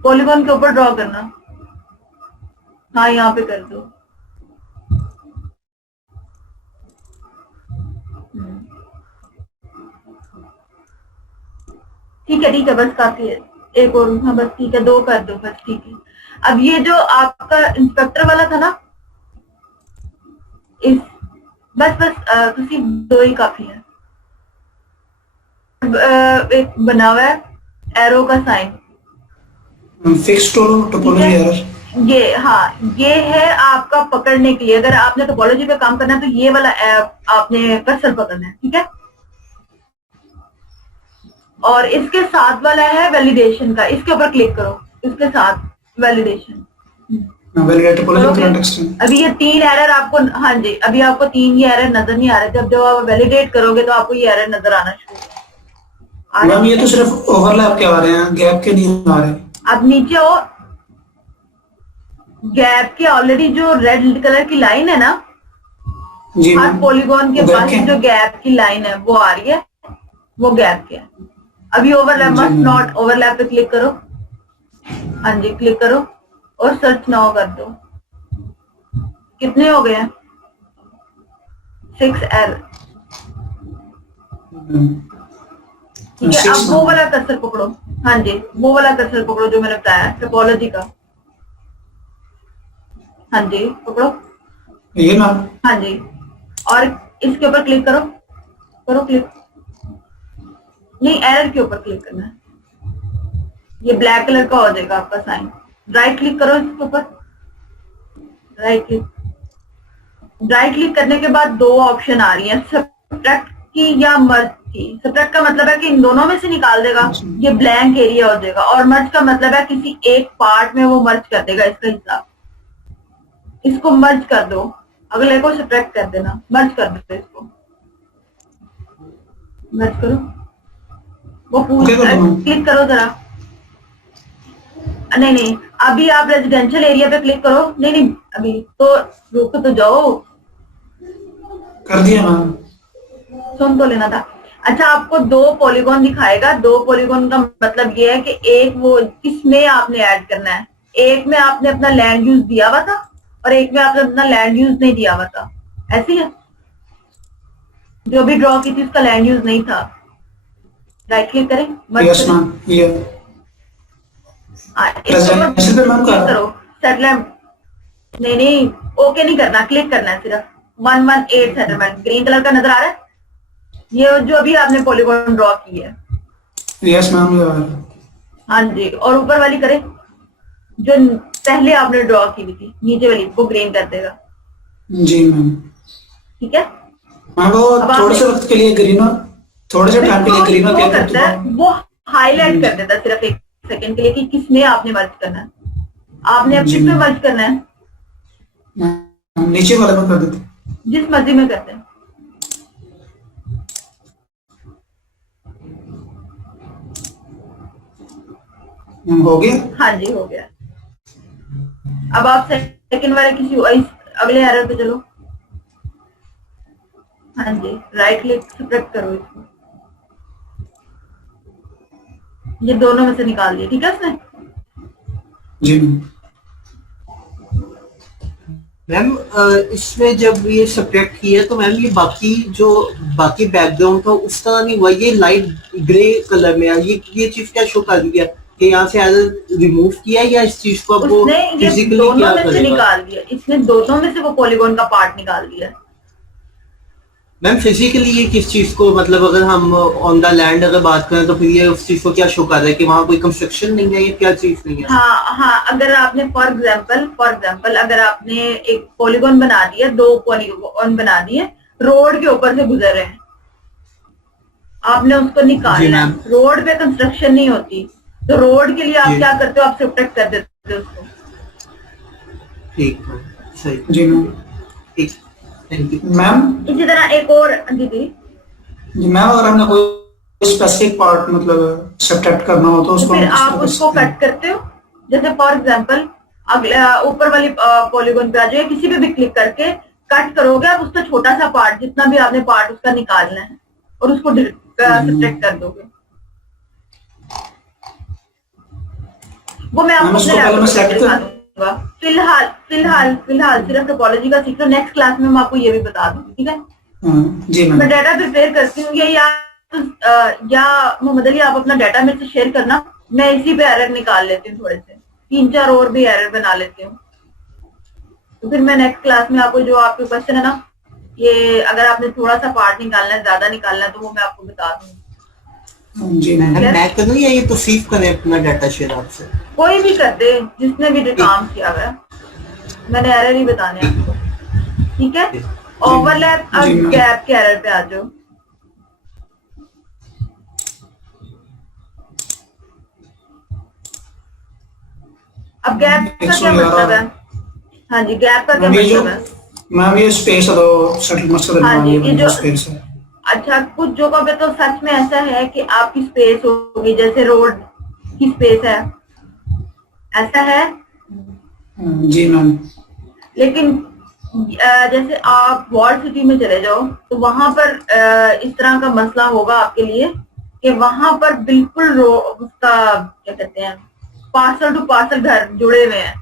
पॉलीगॉन के ऊपर ड्रॉ करना, हाँ यहाँ पे कर दो। ठीक है बस काफी है। एक और, हाँ बस ठीक है, 2 कर दो बस, ठीक है। अब ये जो आपका इंस्पेक्टर वाला था ना, इस बस 2 ही काफी है। एक बना हुआ है एरो का साइन, फिक्स टोपोलॉजी एरर। ये हाँ ये है आपका पकड़ने के लिए। अगर आपने टोपोलॉजी पे काम करना है तो ये वाला आपने कर्सर पकड़ना है, ठीक है। और इसके साथ वाला है वैलिडेशन का, इसके ऊपर क्लिक करो, इसके साथ validation. Validate topology current extend. अभी ये 3 एरर आपको, हाँ जी अभी आपको 3 ये एरर नजर नहीं आ रहे। जब आप वैलिडेट करोगे तो आपको ये एरर नजर आना शुरू होगा। मैम ये तो सिर्फ ओवरलैप के आ रहे हैं, गैप के नहीं आ रहे। अब नीचे हो, गैप के ऑलरेडी जो रेड कलर की लाइन है ना, जी हर मैम, पॉलीगॉन के वो गैप पास के हैं। जो गैप की लाइन है वो आ रही है, वो गैप के है। अभी ओवरलैप जी मस्ट मैम। नॉट ओवरलैप पे क्लिक करो, हाँ जी क्लिक करो और सर्च नाउ कर दो। कितने हो गए हैं? 6 एरर, ठीक है। अब वो वाला कर्सर पकड़ो, हाँ जी वो वाला कर्सर पकड़ो जो मैंने बताया टोपोलॉजी का, हाँ जी पकड़ो, ये मैम। हाँ जी। और इसके ऊपर क्लिक करो, करो क्लिक, नहीं एरर के ऊपर क्लिक करना है। ये ब्लैक कलर का हो जाएगा आपका साइन। राइट क्लिक करो इसके ऊपर, राइट क्लिक। राइट क्लिक करने के बाद 2 ऑप्शन आ रही है, सब्ट्रैक्ट की या मर्ज की। सब्ट्रैक्ट का मतलब है कि इन दोनों में से निकाल देगा, ये ब्लैंक एरिया हो जाएगा। और मर्ज का मतलब है किसी एक पार्ट में वो मर्ज कर देगा इसका हिस्सा। इसको मर्ज कर दो, अगले को सब्ट्रैक्ट कर देना, मर्ज कर दो इसको, मर्ज करो। वो क्लिक करो जरा, नहीं अभी आप रेजिडेंशियल एरिया पे क्लिक करो। नहीं अभी तो रुक तो जाओ, कर दिया मैम। सुन तो लेना था। अच्छा आपको 2 पॉलीगॉन दिखाएगा। 2 पॉलीगॉन का मतलब ये है कि एक वो किसमें आपने ऐड करना है, एक में आपने अपना लैंड यूज दिया हुआ था और एक में आपने अपना लैंड यूज नहीं दिया हुआ था, ऐसी है। जो भी ड्रॉ की थी उसका लैंड यूज नहीं था। राइट क्लिक करें, यस मैम, ये रेजिडेंशियल पे मैम क्लिक कर। करो सेटलमेंट, नहीं ओके नहीं करना, क्लिक करना है सिर्फ। 118 सेटलमेंट ग्रीन कलर का नजर आ रहा है, ये जो अभी आपने पॉलीगॉन ड्रॉ की है। यस मैम, ये आ रहा है। हाँ जी, और ऊपर वाली करें जो पहले आपने ड्रॉ की हुई थी, नीचे वाली वो ग्रीन कर देगा, जी मैम। ठीक है। मैम वो थोड़े से वक्त के लिए ग्रीन हो, थोड़े से टाइम के लिए ग्रीन हो वो गया करता है, वो हाईलाइट कर देता है सिर्फ 1 सेकंड के लिए कि किसमें आपने मर्ज करना है। आपने अब जी किसमें मैम। मर्ज करना है, नीचे वाले में कर देते। जिस मर्जी में करते हैं। हो गया। हाँ जी हो गया। अब आप सेकंड वाले किसी अगले एरर पे चलो, हाँ जी राइट क्लिक सब्ट्रैक्ट करो इसको, ये दोनों में से निकाल दिया, ठीक है उसने। जी मैम। मैम इसमें जब ये सब्ट्रैक्ट किया तो मैम ये बाकी बैकग्राउंड था उस तरह नहीं हुआ, ये लाइट ग्रे कलर में है। ये चीज क्या शो कर दिया कि यहाँ से रिमूव किया या इस चीज को अब वो उसने ये फिजिकली दोनों क्या में से करेगा? निकाल दिया, इसने दोनों में से वो पॉलीगॉन का पार्ट निकाल दिया। मैम फिजिकली ये किस चीज को, मतलब अगर हम ऑन द लैंड अगर बात करें तो फिर ये उस चीज को क्या शो कर रहा है कि वहाँ कोई कंस्ट्रक्शन नहीं है, ये क्या चीज नहीं है? हाँ अगर आपने फॉर एग्जाम्पल अगर आपने एक पॉलीगॉन बना दिया, 2 पॉलीगॉन बना दिए, रोड के ऊपर से गुजर रहे हैं, आपने उसको निकालना है। रोड पे कंस्ट्रक्शन नहीं होती, तो रोड के लिए आप क्या करते हो, आप सब्ट्रैक्ट कर देते हो उसको। ठीक है, सही, जी मैम। ठीक, थैंक यू मैम इसी तरह एक और दीदी, जी मैम, अगर हमने कोई स्पेसिफिक पार्ट मतलब सब्ट्रैक्ट करना हो तो तो उसको फिर हम किस आप तरह उसको करते हैं? कट करते हो। जैसे फॉर एग्जाम्पल अगले ऊपर वाली पॉलीगॉन पे आ जाए, किसी पे भी क्लिक करके कट करोगे आप उसका छोटा सा पार्ट, जितना भी आपने पार्ट उसका निकालना है, और उसको सब्ट्रैक्ट कर दोगे। वो मैं आपको उसको पहले मैं select दिखा दूंगा। फिलहाल सिर्फ टोपोलॉजी का सीख लो, नेक्स्ट क्लास में मैं आपको ये भी बता दूंगी, ठीक है। जी मैं मैम। डाटा प्रिपेयर करती हूँ, या मोहम्मद अली आप अपना डाटा मेरे से शेयर करना, मैं इसी पे एरर निकाल लेती हूँ, थोड़े से 3-4 और भी एरर बना लेती हूँ। तो फिर मैं नेक्स्ट क्लास में आपको जो आपके क्वेश्चन है ना, ये अगर आपने थोड़ा सा पार्ट निकालना है, ज्यादा निकालना है, तो वो मैं आपको बता दूंगी। जी मैम। मैम मैं करूँ या ये तौसीफ करें अपना डाटा शेयर आपसे? कोई भी कर दे जिसने भी काम किया हुआ है, मैंने एरर ही बताने हैं आपको, ठीक है। ओवरलैप और जी मैम। गैप के एरर पे आ जाओ। अब गैप का क्या 111 मतलब है? हाँ जी, गैप का क्या मैम ये जो मतलब है? मैम ये स्पेस है दो सेटलमेंट्स के हाँ दरमियान जी, ये ये बंदा जो स्पेस है। अच्छा, कुछ जगह पे तो सच में ऐसा है कि आपकी स्पेस होगी, जैसे रोड की स्पेस है, ऐसा है। जी मैम। लेकिन जैसे आप वॉल सिटी में चले जाओ तो वहां पर इस तरह का मसला होगा आपके लिए कि वहां पर बिल्कुल उसका क्या कहते हैं, पार्सल टू पार्सल घर जुड़े हुए हैं।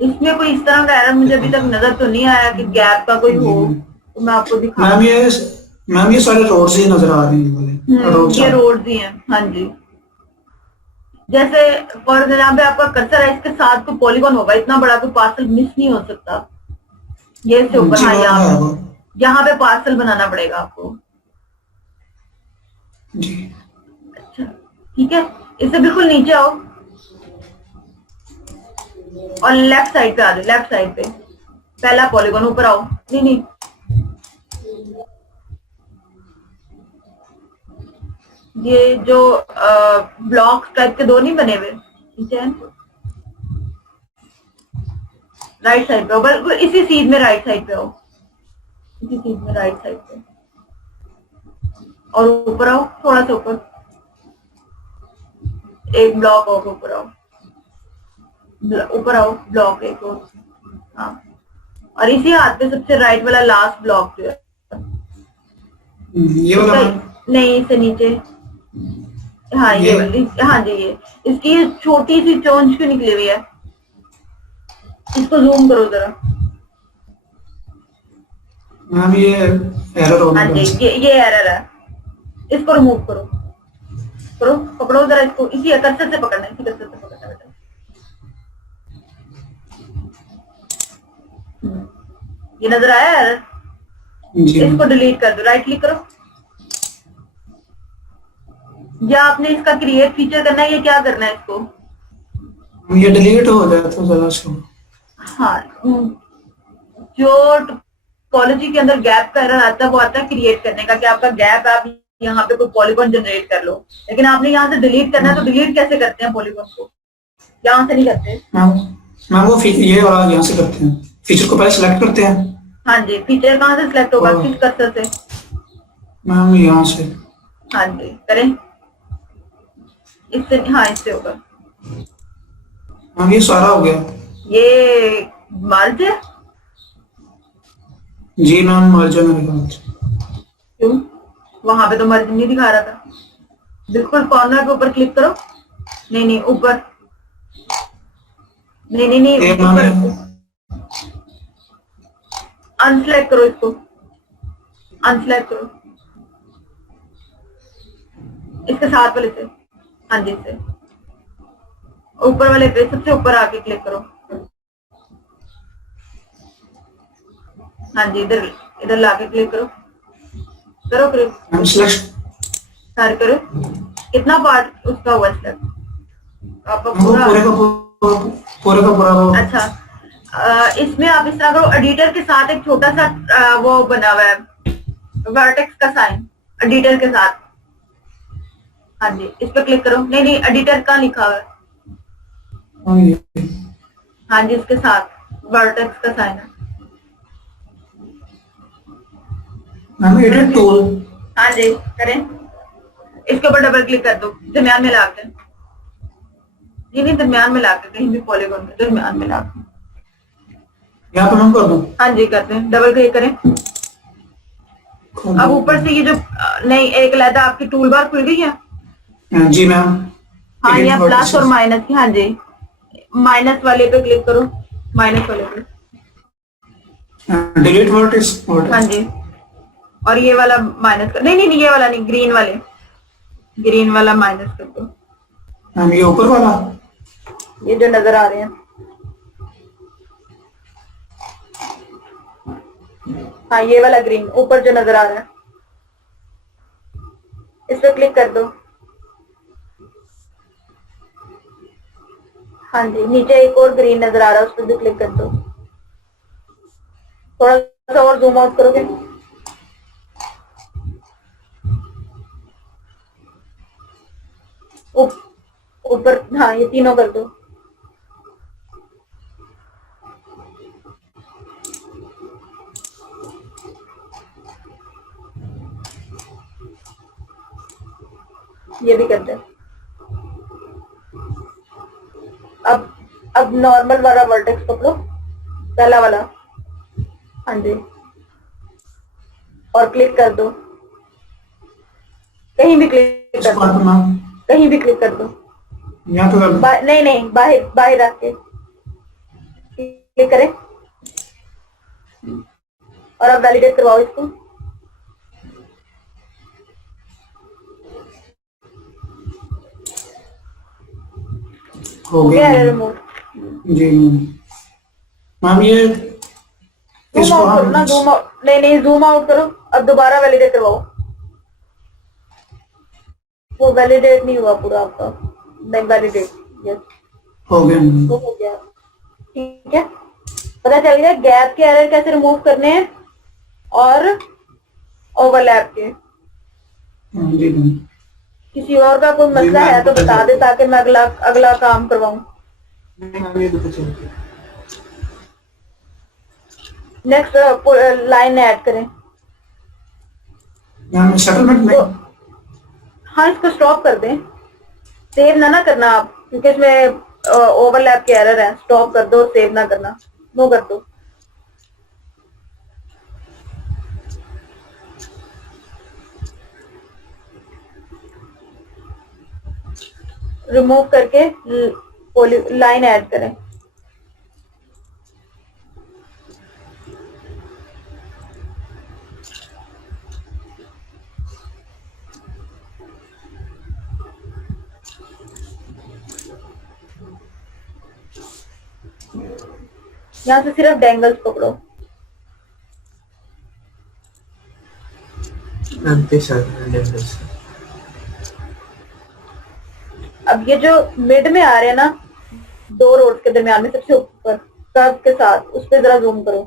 इसमें कोई इस तरह का एरर मुझे अभी तक नजर तो नहीं आया कि गैप का कोई हो, तो मैं आपको दिखा। मैम ये सारे रोड्स ही नजर आ रहे हैं रोड ये रोड ही हैं, हाँ जी। जैसे फॉर एग्जाम्पल आपका कर्सर है, इसके साथ कोई पॉलीगॉन होगा, इतना बड़ा कोई पार्सल मिस नहीं हो सकता। ये इससे ऊपर, जी हाँ, मैम यहाँ पे पार्सल बनाना पड़ेगा आपको। जी। अच्छा, ठीक है, इससे बिल्कुल नीचे आओ और लेफ्ट साइड पे आ जाओ। लेफ्ट साइड पे पहला पॉलीगॉन, ऊपर आओ। नहीं नहीं, ये जो ब्लॉक्स टाइप के दो नहीं बने हुए नीचे हैं, राइट साइड पे आओ, बिल्कुल इसी सीध में राइट साइड पे आओ, इसी सीध में राइट साइड पे, और ऊपर आओ, थोड़ा सा ऊपर, एक ब्लॉक और ऊपर आओ, ऊपर आओ ब्लॉक एक और, हाँ, और इसी हाथ पे सबसे राइट वाला लास्ट ब्लॉक जो है, ये वाला नहीं, इससे नीचे, हाँ ये वाली, हाँ जी, ये इसकी ये छोटी सी चोंच क्यों निकली हुई है, इसको जूम करो जरा। मैम ये एरर हो हाँ गया। जी, ये एरर है, इसको रिमूव करो, करो, पकड़ो जरा इसको, इसी कर्सर से पकड़ना है, इसी कर्सर से पकड़ना बेटा। ये नजर आया एरर? इसको डिलीट कर दो, राइट क्लिक करो, या आपने इसका क्रिएट फीचर करना है, ये क्या करना है इसको? ये डिलीट हो जाए तो जरा इसको। हाँ, जो टोपोलॉजी के अंदर गैप का एरर आता है वो आता है क्रिएट करने का, कि आपका गैप, आप यहाँ पे कोई पॉलीगॉन जनरेट कर लो, लेकिन आपने यहाँ से डिलीट करना है, तो डिलीट कैसे करते हैं पॉलीगॉन को? यहाँ से नहीं करते मैम वो ये वाला यहाँ से करते हैं, फीचर को पहले सिलेक्ट करते हैं। हाँ जी, फीचर कहाँ से सिलेक्ट होगा, किस कर्सर से? मैम यहाँ से। हाँ जी, करें, इससे, हाँ इससे होगा। मैम ये सारा हो गया। ये मर्ज है? जी मैम मर्ज है मेरे पास। क्यों? वहां पे तो मर्ज नहीं दिखा रहा था। बिल्कुल कॉर्नर के ऊपर क्लिक करो, नहीं नहीं ऊपर, नहीं नहीं नहीं ऊपर, अनसेलेक्ट करो इसको, अनसेलेक्ट करो इसके साथ वाले से, हाँ जी, से ऊपर वाले पे सबसे ऊपर आके क्लिक करो, हाँ जी, इधर इधर लाके क्लिक करो, करो क्लिक, सारे करो। कितना पार्ट उसका हुआ सिलेक्ट आपका? पूरे का पूरा। अच्छा, इसमें आप इस तरह करो, एडिटर के साथ एक छोटा सा वो बना हुआ है, वर्टेक्स का साइन, एडिटर के साथ, हाँ जी, इस पे क्लिक करो। नहीं नहीं, एडिटर का लिखा हुआ है, हाँ जी, इसके साथ वर्टेक्स का साइन है, एडिट टूल, हाँ जी, करें, इसके ऊपर डबल क्लिक कर दो, दरम्यान में लाके, नहीं दरम्यान में लाके, कहीं भी पॉलीगॉन में दरम्यान में लाके, यहाँ पे मैं कर दूं? हाँ जी, करते हैं, डबल क्लिक करें। अब ऊपर से ये जो, नहीं, एक अलग आपकी टूल बार खुल गई है? जी मैम। हाँ, यहाँ प्लस और माइनस की, हाँ जी, माइनस वाले पे क्लिक करो, माइनस वाले पे, डिलीट वर्टेक्स, हाँ जी, और ये वाला माइनस कर, नहीं नहीं नहीं, ये वाला नहीं, ग्रीन वाले, ग्रीन वाला माइनस कर दो। मैम ये ऊपर वाला, ये जो नजर आ रहे हैं, हाँ, ये वाला ग्रीन ऊपर जो नजर आ रहा है, इस पर क्लिक कर दो। हाँ जी, नीचे एक और ग्रीन नजर आ रहा है, उस पर भी क्लिक कर दो। थोड़ा सा और जूम आउट करोगे? ऊपर, हाँ, ये तीनों कर दो। ये भी कर दे। अब नॉर्मल वाला वर्टेक्स पकड़ो, पहला वाला। हाँ जी, और क्लिक कर दो। कहीं भी क्लिक कर इसको दो, आप मैम कहीं भी क्लिक कर दो। यहाँ पे कर दो। नहीं नहीं, बाहर बाहर रख के क्लिक करें और अब वैलिडेट करवाओ इसको। हो हो गया गया रिमूव। जी मैम। ये जूम इसको आउट करो ना, हम जूम आउट, नहीं नहीं, जूम आउट करो। अब दोबारा वैलिडेट करवाओ। वो वैलिडेट नहीं हुआ पूरा आपका। नहीं वैलिडेट, यस, हो गया मैम। वो हो गया। ठीक है, पता चल गया गैप के एरर कैसे रिमूव करने हैं और ओवरलैप के। जी मैम। किसी और का कोई मसला मैम, है तो पता बता चल दे ताकि मैं अगला काम करवाऊं। मैम ये पता चल गया। नेक्स्ट लाइन ऐड करें। मैम सेटलमेंट में हाँ, इसको स्टॉप कर दें। सेव ना करना आप, क्योंकि इसमें ओवरलैप के एरर है। स्टॉप कर दो, सेव ना करना, नो कर दो। रिमूव करके लाइन ऐड करें। यहाँ से सिर्फ डेंगल्स पकड़ो। अब ये जो मिड में आ रहे हैं ना, दो रोड्स के दरमियान में सबसे ऊपर कर्व के साथ, उस पर जरा जूम करो।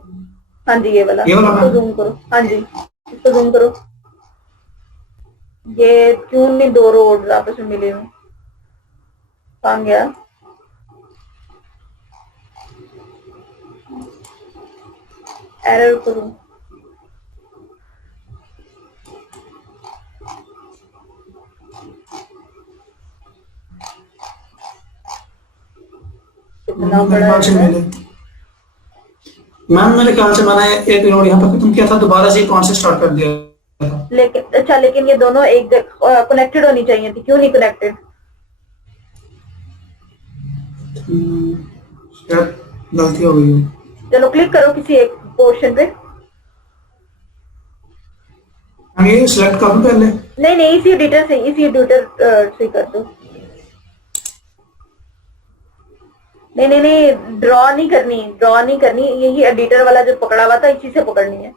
हाँ जी, ये वाला, इसको जूम करो। हाँ जी, इसको जूम करो। ये क्यों नहीं दो रोड आपस में मिले हुए? कहाँ गया? एरर करो। कितना मेरे बड़ा ख्याल से है? मैम मेरे ख्याल से मैंने एक नोट यहाँ पर खत्म किया था, दोबारा से अकाउंट से स्टार्ट कर दिया था। लेकिन ये दोनों एक कनेक्टेड होनी चाहिए थी, क्यों नहीं कनेक्टेड? शायद गलती हो गई हो। चलो क्लिक करो किसी एक पोर्शन पे। मैं ये सिलेक्ट करूँ पहले? नहीं नहीं, इसी एडिटर से कर दो। नहीं नहीं नहीं, ड्रॉ नहीं करनी, यही एडिटर वाला जो पकड़ा हुआ था इसी से पकड़नी है।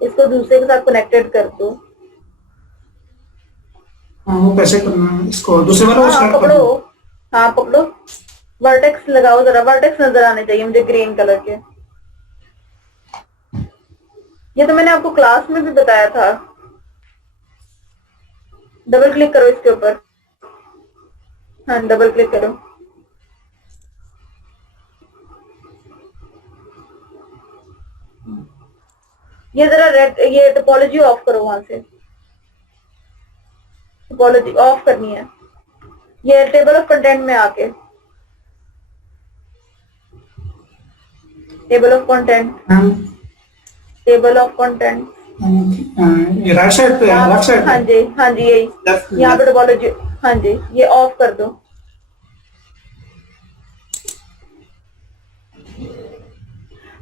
इसको दूसरे के साथ कनेक्टेड कर दो। हाँ, वो कैसे करना है इसको? दूसरे वाला हाँ सिलेक्ट कर पकड़ो, दो। हाँ पकड़ो, वर्टेक्स लगाओ जरा। वर्टेक्स नजर आने चाहिए मुझे ग्रीन कलर के। ये तो मैंने आपको क्लास में भी बताया था। डबल क्लिक करो इसके ऊपर। हाँ, डबल क्लिक करो। ये जरा रेड, ये टोपोलॉजी ऑफ करो। वहां से टोपोलॉजी ऑफ करनी है। ये टेबल ऑफ कंटेंट में आके, table of content, ma'am table of content, ये राइट साइड पे है, लेफ्ट साइड हाँ पे? जी, हाँ जी, यही यहाँ पे टोपोलॉजी। हाँ जी, ये ऑफ कर दो।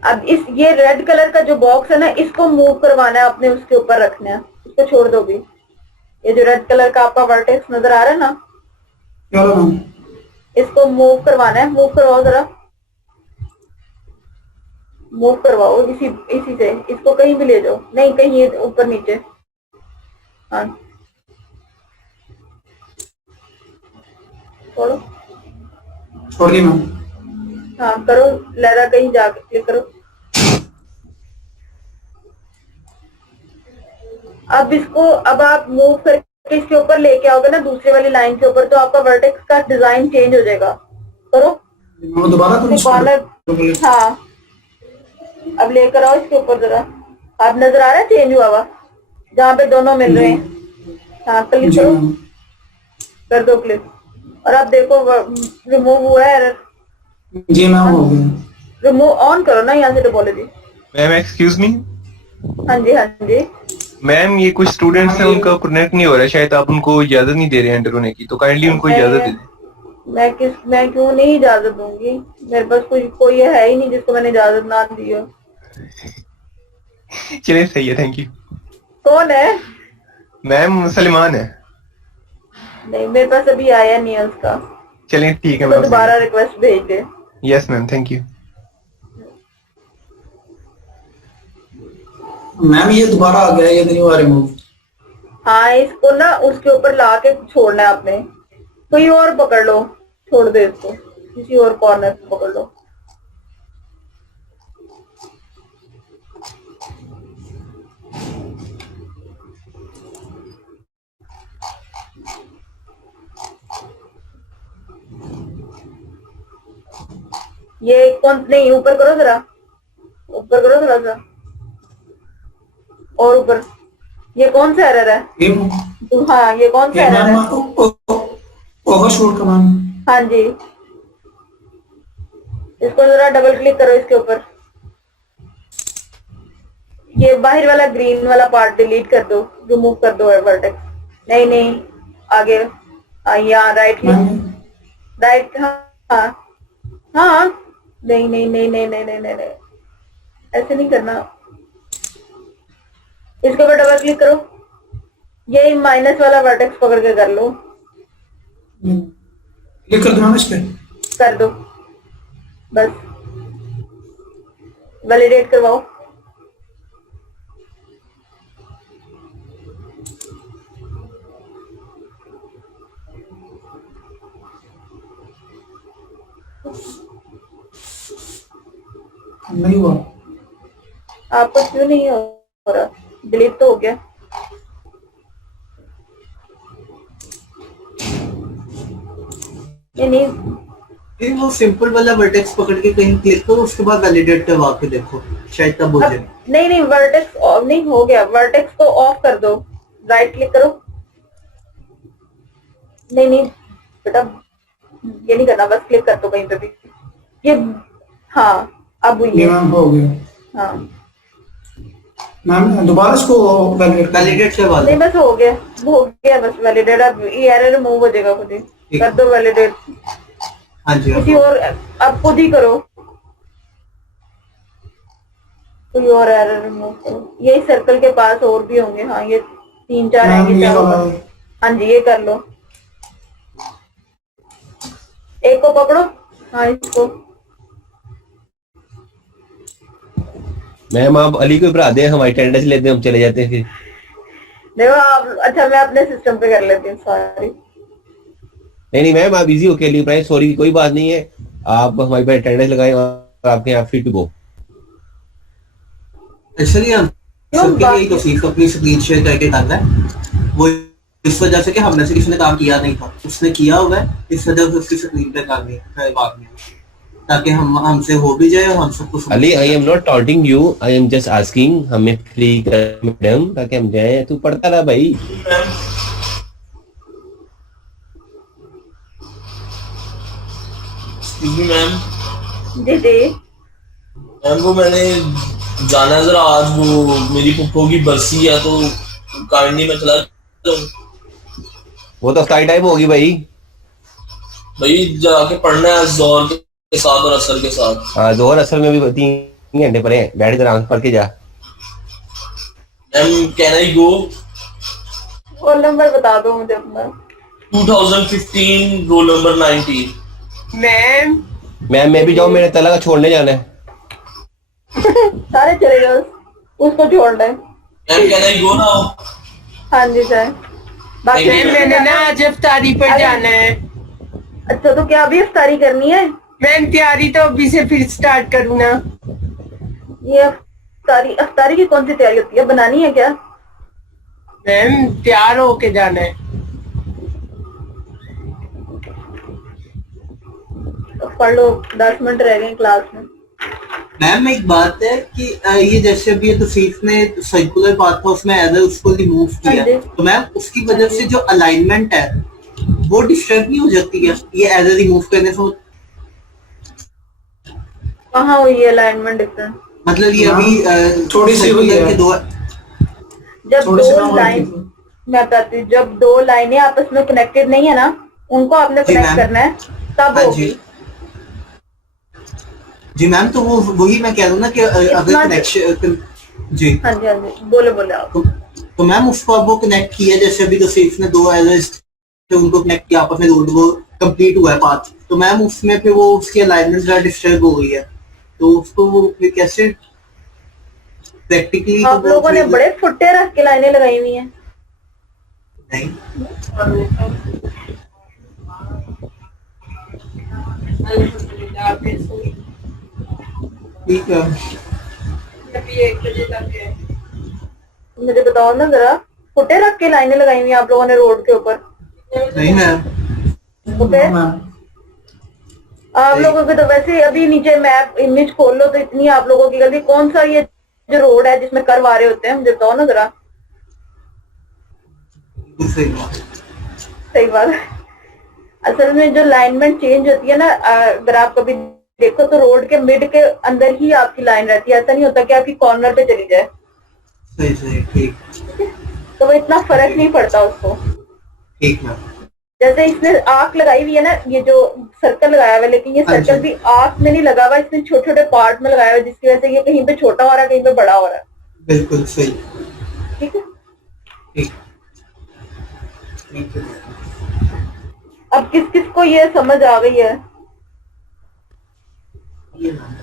अब ये रेड कलर का जो बॉक्स है ना, इसको मूव करवाना है अपने, उसके ऊपर रखना है। इसको छोड़ दो भी। ये जो रेड कलर का आपका वर्टेक्स नजर आ रहा है ना, चलो मैम। इसको मूव करवाना है, मूव करवाओ जरा, मूव करवाओ इसी इसी से, इसको कहीं भी ले जाओ, नहीं कहीं ये ऊपर नीचे, हाँ छोड़ो, छोड़ दी मैम। हाँ करो, लहरा कहीं जाके क्लिक करो। अब इसको, अब आप मूव करके इसके ऊपर लेके आओगे ना दूसरी वाली लाइन के ऊपर, तो आपका वर्टेक्स का डिजाइन चेंज हो जाएगा। करो मैं दोबारा करूँ इसको? कॉर्नर, हाँ अब लेकर आओ इसके ऊपर जरा, आप नजर आ रहा है चेंज हुआ हुआ जहाँ पे दोनों मिल रहे हैं, हाँ क्लिक जी करो, मैम। कर दो क्लिक, और आप देखो रिमूव हुआ है एरर, जी मैम हो गया। रिमूव ऑन करो ना यहाँ से टोपोलॉजी। मैम एक्सक्यूज मी हाँ जी हाँ जी, मैम, ये कुछ स्टूडेंट्स हैं उनका कनेक्ट नहीं हो रहा है, शायद आप उनको इजाजत नहीं दे रहे हैं एंटर होने की, तो काइंडली उनको इजाजत दे दें। मैं क्यों नहीं इजाजत दूंगी, मेरे पास कोई है ही नहीं जिसको मैंने इजाजत ना दी हो। चलिए सही है, थैंक यू। कौन है? मैम सलमान है। नहीं मेरे पास अभी आया नहीं है उसका, चलिए ठीक है तो मैम। दोबारा रिक्वेस्ट भेज दे। Yes ma'am, thank you. Ma'am ये दोबारा आ गया, ये नहीं हुआ रिमूव। हाँ इसको ना उसके ऊपर ला के छोड़ना है आपने, कोई और पकड़ लो, छोड़ दे इसको, किसी और कॉर्नर पे पकड़ लो। ये कौन, नहीं ऊपर करो जरा, ऊपर करो थोड़ा सा और ऊपर, ये कौन सा एरर है? ये हाँ ये कौन सा एरर मैम है? ओवरशूट का मैम। हाँ जी, इसको जरा डबल क्लिक करो इसके ऊपर, ये बाहर वाला ग्रीन वाला पार्ट डिलीट कर दो, रिमूव कर दो वर्टेक्स। नहीं नहीं आगे, यहाँ राइट क्लिक, राइट, हाँ हाँ, नहीं नहीं नहीं नहीं नहीं नहीं नहीं, ऐसे नहीं करना, इसके ऊपर डबल क्लिक करो, ये माइनस वाला वर्टेक्स पकड़ के कर लो, क्लिक कर दो मैम इस पे। कर दो बस, वैलिडेट करवाओ। नहीं हुआ। आपको क्यों नहीं हो रहा? डिलीट तो हो गया। नहीं नहीं वो सिंपल वाला वर्टेक्स पकड़ के कहीं क्लिक करो, उसके बाद वैलिडेट करवा के देखो, शायद तब हो जाए। नहीं वर्टेक्स ऑफ नहीं हो गया, वर्टेक्स को ऑफ कर दो, राइट क्लिक करो। नहीं बेटा ये नहीं करना, बस क्लिक कर दो कहीं पे भी, ये हाँ अब हुई ये है, मैम हो गया। हाँ मैम दोबारा इसको वैलिडेट करवा नहीं बस हो गया बस वैलिडेट, अब ये एरर रिमूव हो जाएगा खुद ही, कर दो वैलिडेट। हाँ जी, किसी और, अब खुद ही करो, कोई और एरर रिमूव करो, यही सर्कल के पास और भी होंगे, हाँ ये 3-4 आएंगे, चारों हाँ जी ये कर लो, एक को पकड़ो, हाँ इसको। मैम आप अली को भरा दें, हमारी अटेंडेंस लेते हैं, हम चले जाते हैं फिर। देखो आप, अच्छा मैं अपने सिस्टम पे कर लेती हूँ, सॉरी। नहीं मैम आप इजी होके अली प्राइस, सॉरी कोई बात नहीं है, आप हमारी पर अटेंडेंस लगाएं और आपके यहाँ फ्री टू गो। एक्चुअली हम सबके लिए ही तो फीस अपनी स्क्रीन शेयर करके करना है, वो इस वजह से कि हमने से किसी ने काम किया नहीं था, उसने किया हुआ है, इस वजह से उसकी स्क्रीन पे करनी है बाद में, ताकि हम हमसे हो भी जाए और हम सबको। Ali I am not taunting you, I am just asking, हमें फ्री कर मैडम ताकि हम जाए, तू पढ़ता रहा भाई। मैम जी जी मैम वो मैंने जाना जरा, आज वो मेरी पुप्पो की बरसी है, तो काइंडली मैं चला जाऊं। वो तो अफ्तारी टाइम होगी भाई जाके पढ़ना है जोहर के साथ और असर के साथ। हाँ जोहर असर में भी 3 घंटे पड़े हैं, बैठ कर आराम पढ़ के जा। मैम कैन आई गो? और नंबर बता दो मुझे अपना। 2015 रोल नंबर 19। मैम मैम मैं भी जाऊँ, मेरे तला का छोड़ने जाना है। सारे चले जाओ, उसको छोड़ दें। Ma'am can I go now? हाँ जी सर। बाकी Thank you. मैम मैंने ना आज अफ्तारी पर जाना है। अच्छा, तो क्या अभी इफ्तारी करनी है? मैम तैयारी तो अभी से फिर स्टार्ट करूँ ना? ये अफ्तारी की कौन सी तैयारी होती है, बनानी है क्या? मैम तैयार होके जाना है। तो पढ़ लो, 10 मिनट रह गए क्लास में। मैम एक बात है कि ये जैसे अभी ये तौसीफ ने सर्कुलर पाथ था उसमें एज उसको रिमूव किया, हाँ जी। तो मैम उसकी वजह से जो अलाइनमेंट है वो डिस्टर्ब नहीं हो जाती है ये एज रिमूव करने से? कहाँ हुई है अलाइनमेंट डिफरेंस? मतलब ये अभी थोड़ी सी हुई circular है। के दो जब थोड़ी सी दो ना हो लाइन, रही थी। मैं बताती हूँ, जब दो लाइनें आपस में कनेक्टेड नहीं है ना, उनको आपने जी कनेक्ट मैम। करना है, तब हाँ होगी। जी मैम, तो वो वही मैं कह रहा हूँ ना कि अगर not- कनेक्शन जी हाँ जी हाँ जी, बोले आप। तो मैम उसको अब वो कनेक्ट किया, जैसे अभी तौसीफ ने दो एज उनको कनेक्ट किया आपस में, रोड वो कंप्लीट हुआ है पाथ, तो मैम उसमें फिर वो उसकी अलाइनमेंट जरा डिस्टर्ब हो गई है, तो उसको वो फिर कैसे प्रैक्टिकली? आप लोगों ने बड़े फुट्टे रख के लाइनें लगाई हुई हैं। नहीं ठीक है। अभी 1 बजे तक है। मुझे बताओ ना जरा, फुट्टे रख के लाइनें लगाई हुई हैं आप लोगों ने रोड के ऊपर। नहीं मैम, तो फिर मैम आप लोगों के तो वैसे अभी नीचे मैप इमेज खोल लो तो इतनी आप लोगों की गलती। कौन सा ये जो रोड है जिसमें कर्व आ रहे होते हैं, मुझे बताओ ना जरा। सही बात। सही बात है। असल में जो लाइनमेंट चेंज होती है ना, अगर आप कभी देखो तो रोड के मिड के अंदर ही आपकी लाइन रहती है, ऐसा नहीं होता कि आपकी कॉर्नर पे चली जाए। सही ठीक तो वो इतना फर्क नहीं पड़ता उसको। ठीक मैम। जैसे इसने आंख लगाई हुई है ना, ये जो सर्कल लगाया हुआ है, लेकिन ये हाँ जी। सर्कल भी आंख में नहीं लगा हुआ, इसने छोटे छोटे पार्ट में लगाया हुआ है, जिसकी वजह से ये कहीं पे छोटा हो रहा है, कहीं पे बड़ा हो रहा है। बिल्कुल सही। ठीक है। ठीक ठीक है। अब किस किस को ये समझ आ गई है? ये मैम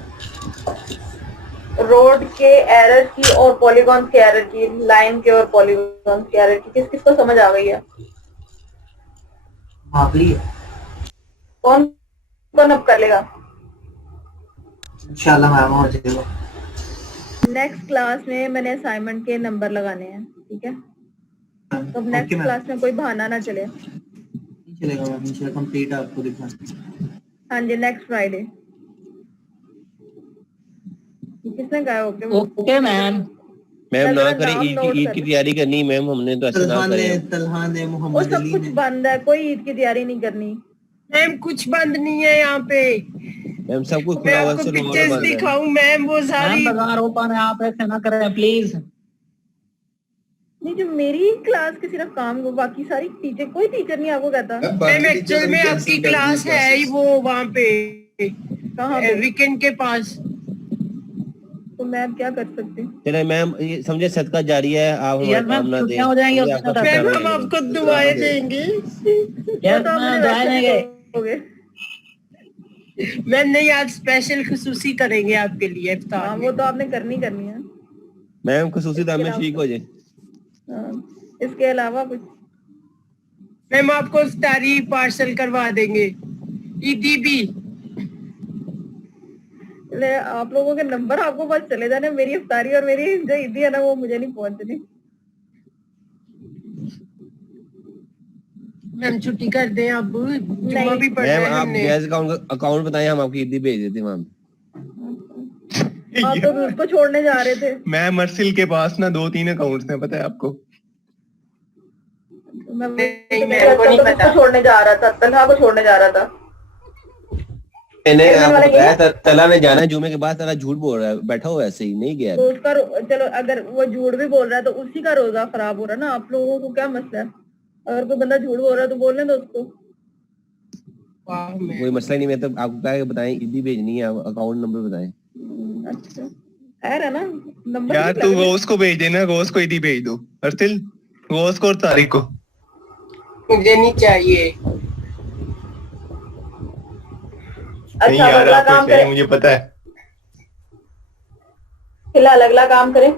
रोड के एरर की और पॉलीगॉन के एरर की, लाइन के और पॉलीगॉन के एरर की, किस किस को समझ आ गई है? आ गई है कौन कौन अब कर लेगा? इंशाल्लाह मैम हो जाएगा। नेक्स्ट क्लास में मैंने असाइनमेंट के नंबर लगाने हैं, ठीक है? तो ओके नेक्स्ट मैम, क्लास में कोई बहाना ना चले। नहीं चलेगा मैम, इंशाल्लाह कंप्लीट आपको दिखाना। हाँ जी, नेक्स्ट फ्राइडे। किसने कहा ओके? Okay ma'am. मैम ना जरा करें, नाम ईद नोट की कर लो। तैयारी करनी मैम, हमने तो ऐसे ना करें। तलहा ने वो मोहम्मद सब अली कुछ ने बंद है, कोई ईद की तैयारी नहीं करनी। मैम कुछ बंद नहीं है यहाँ पे। मैम सब कुछ मैं खुला हुआ है, आपको सिर्फ पिक्चर्स बंद है। दिखाऊं मैम? वो मैम सारी बाजार ओपन है, आप ऐसे ना करें प्लीज। नहीं, जो मेरी क्लास के सिर्फ काम, वो बाकी सारी टीचर, कोई टीचर नहीं आपको कहता। मैम एक्चुअल में आपकी क्लास है ही वो वहाँ पे कहाँ पे? वीकेंड के पास। तो मैं अब क्या कर सकती हूँ? चले मैम, ये समझे सदका जारी है, आप हमारे यस मैम, काम ना दें। छुट्टियां हो जाएंगी समझे, उसमें आपका तो। मैम शुक्राना हम करें। आपको दुआएं देंगे। वो तो आप मुझे मैम, वैसे भी देंगे। दोगे। मैम नहीं, आज स्पेशल खुसूसी करेंगे आपके लिए हाँ, इफ्तार वो में। तो आपने करनी है। मैम खसूसी दाम में इसके ठीक हो जाए। हाँ, इसके अलावा कुछ? मैम आपको इफ्तारी पार्सल करवा देंगे, ईदी भी। ले, आप लोगों के नंबर आपको बस चले जाने, मेरी इफ्तारी और मेरी जो ईदी है ना, वो मुझे नहीं पहुंचनी। मैम छुट्टी कर दें अब, जुम्मा नहीं। भी पढ़ना मैम है आप हमने। गैस अकाउंट बताएं, हम आपकी ईदी भेज देते हैं मैम। आप तो भी उसको छोड़ने जा रहे थे। मैं मर्सिल के पास ना 2-3 अकाउंट्स हैं, पता है आपको? मैं नहीं, मेरे को नहीं तो पता। उसको छोड़ने जा रहा था, तलहा को छोड़ने जा रहा था। मैंने कहने आपको वाला ये बताया तला ने जाना है जुमे के बाद, तला झूठ बोल रहा है, बैठा हुआ है ऐसे ही, नहीं गया। तो उसका चलो, अगर वो झूठ भी बोल रहा है तो उसी का रोजा खराब हो रहा है ना। आप लोगों को क्या मसला है? अगर कोई बंदा झूठ बोल रहा है तो बोलने दो उसको। वाह मैम। कोई मसला नहीं, मैं तो आपको क्या है बताएं, ईदी भेजनी है, अकाउंट नंबर बताएं। अच्छा, है ना नंबर? यार तू गोस को भेज देना, गोस को ईदी भेज दो। अर्तिल, गोस को और तारिक को। मुझे नहीं चाहिए। नहीं अच्छा, अब यार अगला आपको काम चाहिए, करें, मुझे पता है। फिलहाल अगला काम करें।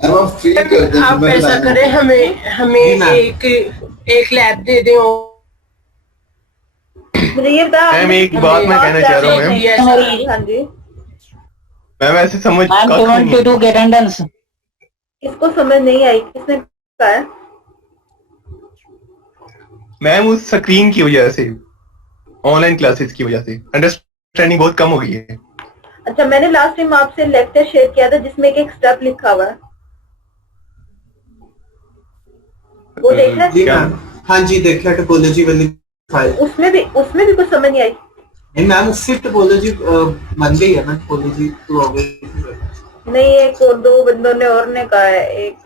अब आप फ्री कर दें, आप मैं ऐसा लाइन करें, हूँ। हमें जी, मैम। एक लैब दे दें और मुझे ये बता, मैम एक बात मैं कहना चाह रहा हूँ मैम। हाँ जी, मैम ऐसे समझ मैम कख 22 नहीं। get attendance. इसको समझ नहीं आई, किसने कहा है? मैम उस स्क्रीन की वजह से, ऑनलाइन क्लासेस की वजह से अंडरस्टैंडिंग बहुत कम हो गई है। अच्छा, मैंने लास्ट टाइम आपसे लेक्चर शेयर किया था जिसमें एक स्टेप लिखा हुआ है, वो देखा है? जी क्या? मैम, हाँ जी देखा, टोपोलॉजी वाली फाइल। उसमें भी कुछ समझ नहीं आई। नहीं मैम, उससे टोपोलॉजी बन गई है ना, टोपोलॉजी तो हो गई। नहीं, एक और दो बंदों ने और ने कहा है, एक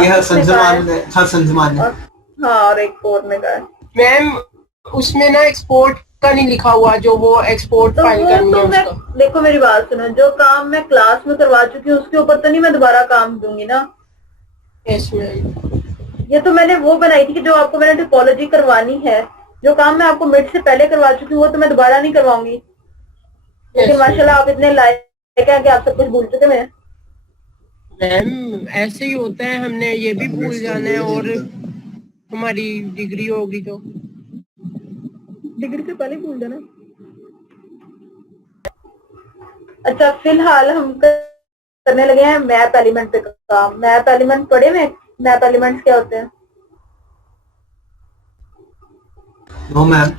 ये आसिफ ने कहा है, संजमान ने। हाँ, और एक और ने कहा है। मैम उसमें ना एक्सपोर्ट का नहीं लिखा हुआ, जो वो एक्सपोर्ट तो फाइल वो करनी है तो मैं, उसका। देखो मेरी बात सुनो, जो काम मैं क्लास में करवा चुकी हूँ उसके ऊपर तो नहीं मैं दोबारा काम दूंगी ना। Yes ma'am. ये तो मैंने वो बनाई थी कि जो आपको मैंने टिपोलॉजी करवानी है, जो काम मैं आपको मिड से पहले करवा चुकी हूँ वो तो मैं दोबारा नहीं करवाऊंगी। लेकिन माशाल्लाह आप इतने लायक हैं कि आप सब कुछ भूल चुके हैं। मैम ऐसे ही होता है, हमने ये भी भूल जाना है और हमारी डिग्री होगी तो डिग्री से पहले भूल जाना। अच्छा, फिलहाल हम करने लगे हैं मैप एलिमेंट पे काम। मैप एलिमेंट पढ़े में, मैप एलिमेंट्स क्या होते हैं? No ma'am.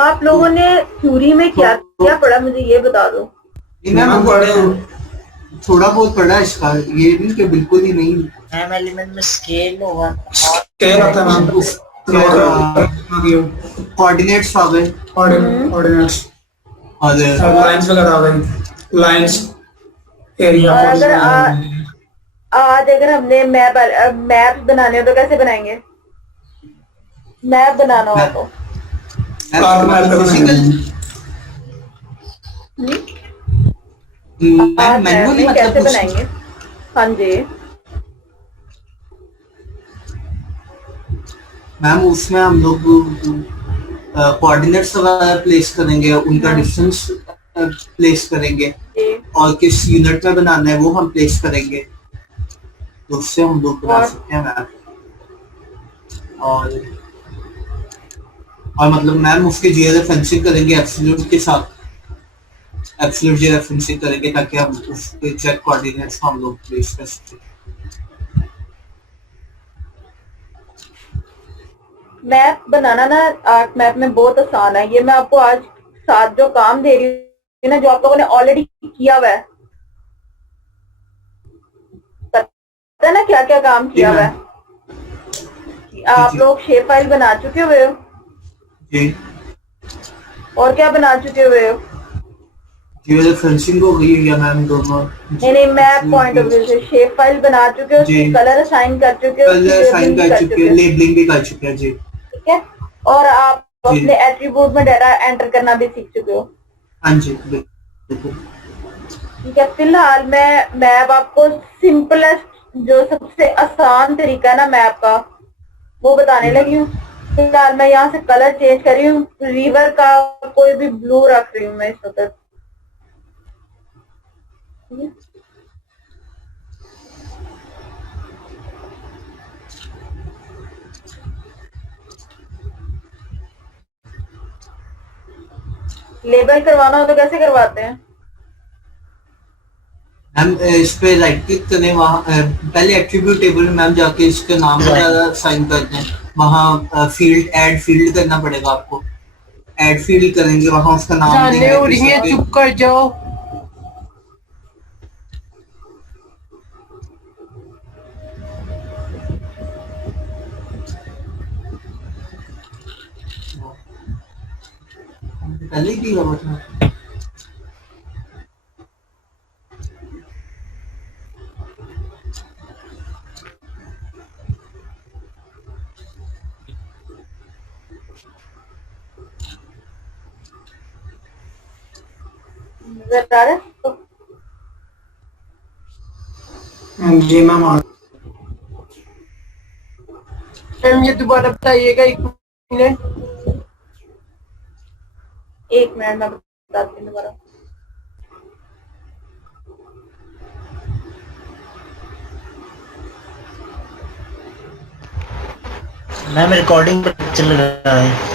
आप लोगों ने थ्योरी में क्या क्या पढ़ा, मुझे ये बता दो। मैम थोड़ा बहुत पढ़ा है इसका, ये नहीं कि बिल्कुल ही नहीं। मैम एलिमेंट में स्केल होगा, स्केल आता है मैम, कोऑर्डिनेट्स आ गए, ऑर्डिनेट्स और लाइंस वगैरह आ गई, लाइंस एरिया। और अगर आज अगर हमने मैप बनाने हो तो कैसे बनाएंगे? मैप बनाना हो तो मैनुअली कैसे मतलब बनाएंगे? हाँ जी मैम, उसमें हम लोग कोऑर्डिनेट्स वगैरह प्लेस करेंगे, उनका डिस्टेंस प्लेस करेंगे और किस यूनिट में बनाना है वो हम प्लेस करेंगे, तो उससे हम लोग बना सकते हैं मैम। और मतलब मैम उसके जीआरएफरेंसिंग करेंगे एब्सोल्यूट के साथ, एब्सोल्यूट जीआरएफरेंसिंग करेंगे ताकि हम उसके एग्जैक्ट कोऑर्डिनेट्स को हम लोग प्लेस कर सकें। मैप बनाना ना आर्क मैप में बहुत आसान है। ये मैं आपको आज साथ जो काम दे रही हूँ ना, जो आप लोगों ने ऑलरेडी किया हुआ है, पता है ना क्या क्या काम किया हुआ है? आप लोग शेप फाइल बना चुके हुए हो जी, और क्या बना चुके हुए हो? जीआरएफरेंसिंग हो गई है या मैम दोनों? नहीं, मैप पॉइंट ऑफ व्यू से शेप फाइल बना चुके हो, कलर असाइन कर चुके हो, कलर असाइन कर चुके हैं, लेबलिंग भी कर चुके हैं जी। ठीक है, और आप अपने एट्रीब्यूट में डाटा एंटर करना भी सीख चुके हो। हाँ जी बिल्कुल। ठीक है, फिलहाल मैं मैप आपको सिंपलेस्ट, जो सबसे आसान तरीका है ना मैप का, वो बताने लगी हूँ। फिलहाल मैं यहाँ से कलर चेंज कर रही हूँ, रिवर का कोई भी ब्लू रख रही हूँ मैं इस वक्त। लेबल करवाना हो तो कैसे करवाते हैं? मैम इस पे राइट क्लिक करें, वहाँ पहले एट्रीब्यूट टेबल में मैम जाके इसके नाम वगैरह साइन करते हैं, वहाँ फील्ड ऐड फील्ड करना पड़ेगा आपको। ऐड फील्ड करेंगे, वहाँ उसका नाम जाने हो रही है, चुप कर जाओ। पहले ही किया हुआ था। जी मैम। मैम ये दोबारा बताइएगा 1 मिनट। मैं बताती हूँ दोबारा। मैम रिकॉर्डिंग पर चल रहा है।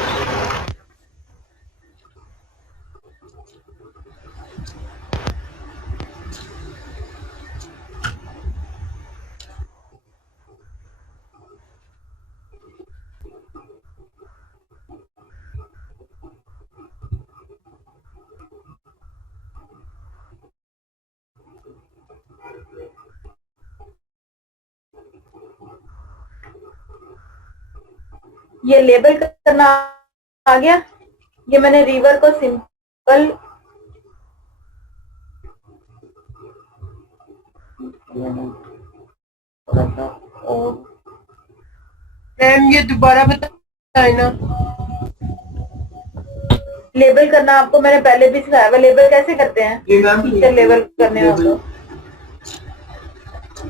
ये लेबल करना आ गया। ये मैंने रिवर को सिंपल मैम ये दोबारा बताए ना। लेबल करना आपको मैंने पहले भी सिखाया हुआ। लेबल कैसे करते हैं? जी मैम, फीचर लेबल करने हो तो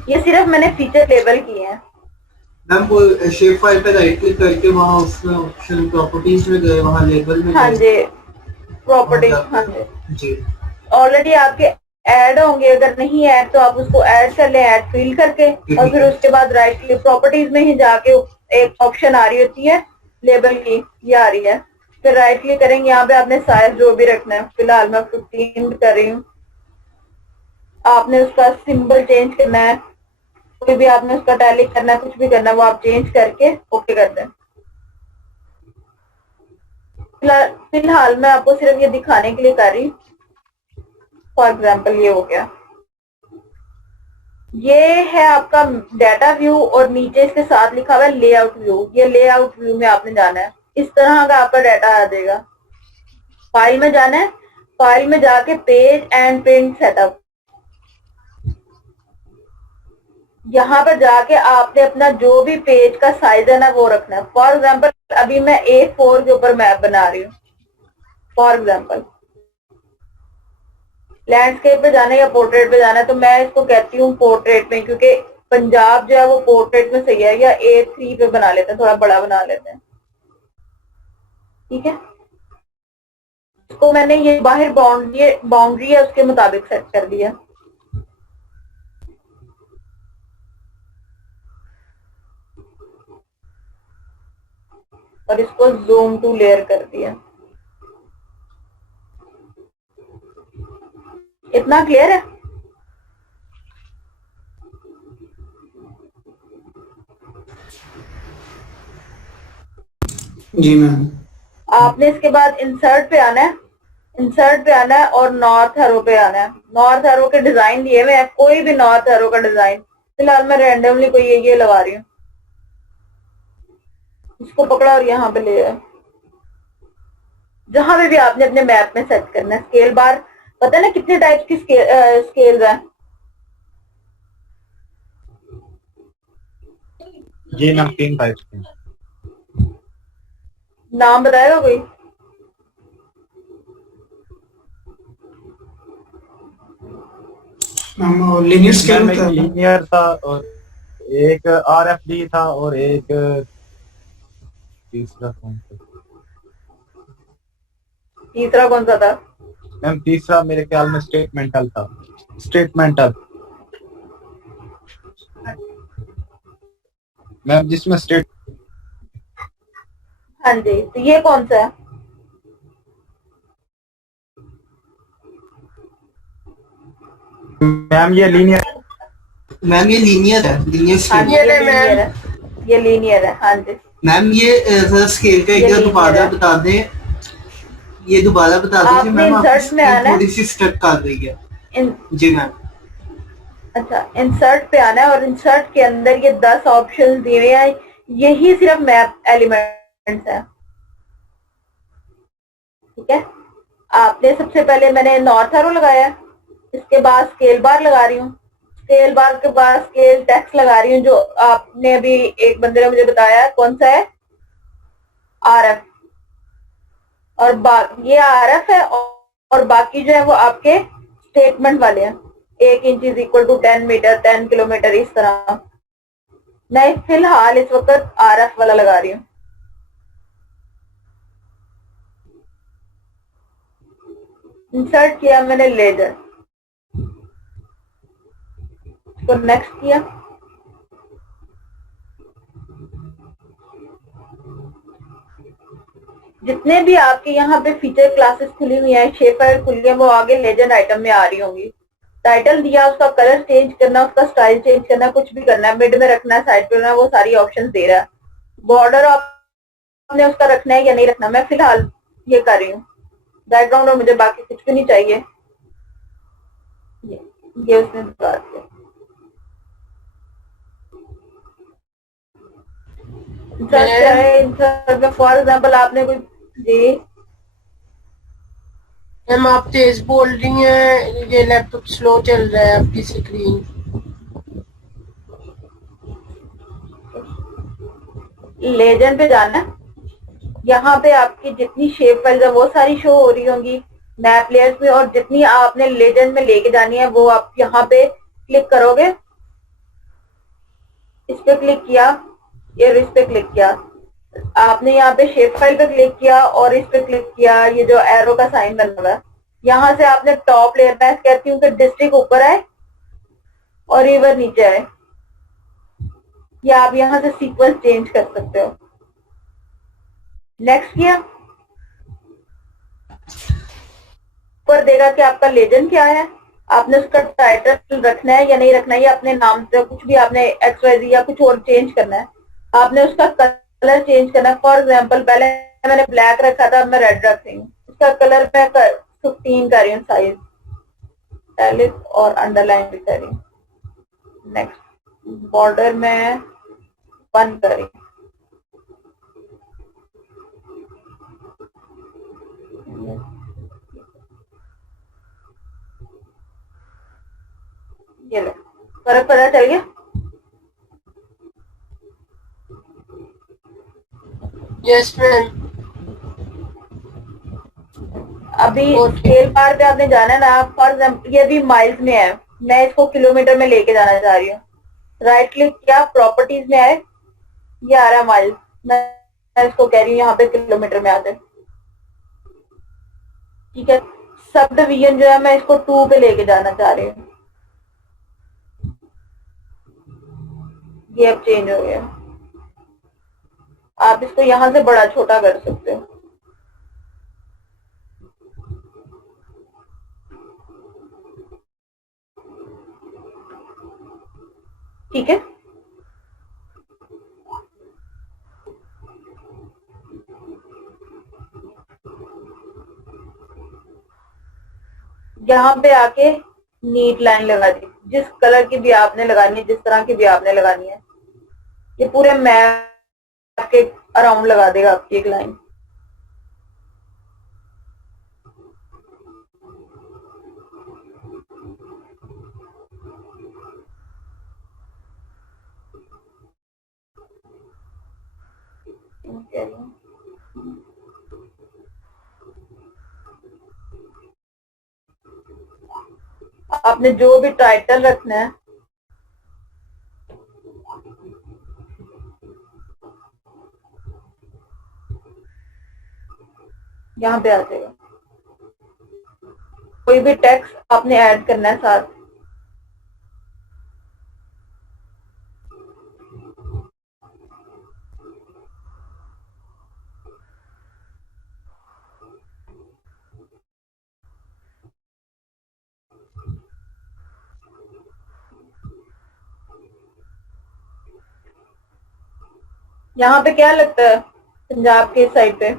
ये सिर्फ मैंने फीचर लेबल किए हैं। मैम वो शेप फाइल पे राइट क्लिक करके वहाँ उसमें ऑप्शन प्रॉपर्टीज में गए, वहाँ लेबल में हाँ गए। जी, प्रॉपर्टी। हाँ जी, जी ऑलरेडी आपके ऐड होंगे, अगर नहीं ऐड तो आप उसको ऐड कर लें, ऐड फिल करके, और फिर उसके बाद राइट क्लिक प्रॉपर्टीज में ही जाके एक ऑप्शन आ रही होती है लेबल की, ये आ रही है। फिर राइट क्लिक करेंगे, यहाँ पे आपने साइज जो भी रखना है, फिलहाल मैं 15 कर रही हूँ। आपने उसका सिंबल चेंज करना है, कोई भी आपने उसका टैली करना है, कुछ भी करना है वो आप चेंज करके ओके कर दें। फिलहाल मैं आपको सिर्फ ये दिखाने के लिए कर रही हूँ। फॉर एग्जाम्पल ये हो गया, ये है आपका डाटा व्यू और नीचे इसके साथ लिखा हुआ है लेआउट व्यू। ये लेआउट व्यू में आपने जाना है, इस तरह का आपका डाटा आ जाएगा। फाइल में जाना है, फाइल में जाके पेज एंड प्रिंट सेटअप, यहाँ पर जाके आपने अपना जो भी पेज का साइज है ना वो रखना है। फॉर एग्जाम्पल अभी मैं A4 के ऊपर मैप बना रही हूँ। फॉर एग्जाम्पल लैंडस्केप पे जाना है या पोर्ट्रेट पे जाना है, तो मैं इसको कहती हूँ पोर्ट्रेट में, क्योंकि पंजाब जो है वो पोर्ट्रेट में सही है, या A3 पे बना लेते हैं, थोड़ा बड़ा बना लेते हैं। ठीक है, इसको मैंने ये बाहर बाउंड्री है उसके मुताबिक सेट कर दिया। और इसको जूम टू लेयर कर दिया। इतना क्लियर है? जी मैम। आपने इसके बाद इंसर्ट पे आना है, इंसर्ट पे आना है और नॉर्थ एरो पे आना है। नॉर्थ एरो के डिजाइन दिए हुए हैं, कोई भी नॉर्थ एरो का डिजाइन, फिलहाल मैं रैंडमली कोई ये लगा रही हूँ। इसको पकड़ा और यहाँ पे ले आया, जहां पे भी आपने अपने मैप में सेट करना है। स्केल बार पता है ना कितने टाइप की स्केल्स हैं? ये मैम 3 टाइप के। नाम बताएगा कोई? मैम लीनियर स्केल मैम एक लीनियर था और एक RFD था और एक तीसरा कौन सा? तीसरा कौन सा था? मैम तीसरा मेरे ख्याल में स्टेटमेंटल था। स्टेटमेंटल मैम, जिसमें स्टेट। हाँ जी, तो ये कौन सा है? मैम ये लीनियर। मैम ये लीनियर है, लीनियर हाँ स्केल। जी, ये लीनियर है, ये लीनियर है। हाँ जी मैम ये स्केल का एक दोबारा बता दें, ये दोबारा बता दें कि मैम इंसर्ट में आना है, थोड़ी सी स्टक कर रही है। जी मैम। अच्छा, इंसर्ट पे आना है और इंसर्ट के अंदर ये 10 ऑप्शन दिए हुए हैं, यही सिर्फ मैप एलिमेंट्स है। ठीक है, आपने सबसे पहले मैंने नॉर्थ एरो लगाया, इसके बाद स्केल बार लगा रही हूँ, स्केल बार के बाद स्केल टेक्स्ट लगा रही हूँ, जो आपने अभी एक बंदे ने मुझे बताया कौन सा है, RF। और ये RF है और बाकी जो है वो आपके स्टेटमेंट वाले हैं। 1 inch is equal to 10 metre, 10 kilometre, इस तरह। मैं फिलहाल इस वक्त आरएफ वाला लगा रही हूँ। इंसर्ट किया मैंने लेजर, इसको नेक्स्ट किया, जितने भी आपके यहाँ पे फीचर क्लासेस खुली हुई है, शेप फाइल खुली है, वो आगे लेजेंड आइटम में आ रही होंगी। टाइटल दिया, उसका कलर चेंज करना, उसका स्टाइल चेंज करना, कुछ भी करना है, मिड में रखना है, साइड पे रखना है, वो सारी ऑप्शंस दे रहा है। बॉर्डर आपने उसका रखना है या नहीं रखना, मैं फिलहाल ये कर रही हूँ। बैकग्राउंड और मुझे बाकी कुछ भी नहीं चाहिए। ये उसने बता दिया। फॉर एग्जाम्पल आपने कोई जी मैम आप तेज बोल रही हैं, ये लैपटॉप स्लो चल रहा है आपकी स्क्रीन। लेजेंड पे जाना है, यहाँ पे आपकी जितनी शेप फाइल्स है वो सारी शो हो रही होंगी मैप लेयर्स में, और जितनी आपने लेजेंड में लेके जानी है वो आप यहाँ पे क्लिक करोगे। इस पे क्लिक किया या इस पे क्लिक किया, आपने यहाँ पे शेप फाइल पे क्लिक किया और इस पे क्लिक किया, ये जो एरो का साइन बना हुआ है, यहाँ से आपने टॉप लेयर, मैं कहती हूँ कि डिस्ट्रिक्ट ऊपर आए और रिवर नीचे आए, या आप यहाँ से सीक्वेंस चेंज कर सकते हो। नेक्स्ट किया, ऊपर देगा कि आपका लेजेंड क्या है, आपने उसका टाइटल रखना है या नहीं रखना है, या अपने नाम से कुछ भी आपने XYZ या कुछ और चेंज करना है, आपने उसका कलर चेंज करना है। फॉर एग्जाम्पल पहले मैंने ब्लैक रखा था, अब मैं रेड रख रही हूँ। इसका कलर मैं 15 कर रही हूँ, साइज इटैलिक और अंडरलाइन भी कर रही हूँ। नेक्स्ट, बॉर्डर में 1 कर रही हूँ। ये लो, फर्क पता चल गया। Yes ma'am. अभी स्केल बार पे आपने जाना है ना, फॉर एग्जाम्पल ये भी माइल्स में है, मैं इसको किलोमीटर में लेके जाना चाह रही हूँ। राइट क्लिक किया, प्रॉपर्टीज में आए, ये आ रहा है माइल्स, मैं इसको कह रही हूँ यहाँ पे किलोमीटर में आ जाए। ठीक है, सब डिवीजन जो है मैं इसको 2 पे लेके जाना चाह रही हूँ। ये अब चेंज हो गया, आप इसको यहाँ से बड़ा छोटा कर सकते हो। ठीक है, यहाँ पे आके नीट लाइन लगा दी, जिस कलर की भी आपने लगानी है, जिस तरह की भी आपने लगानी है, ये पूरे मैप के अराउंड लगा देगा आपकी एक लाइन। आपने जो भी टाइटल रखना है, यहाँ पे आ जाएगा। कोई भी टेक्स्ट आपने ऐड करना है साथ, यहाँ पे क्या लगता है पंजाब के साइड पे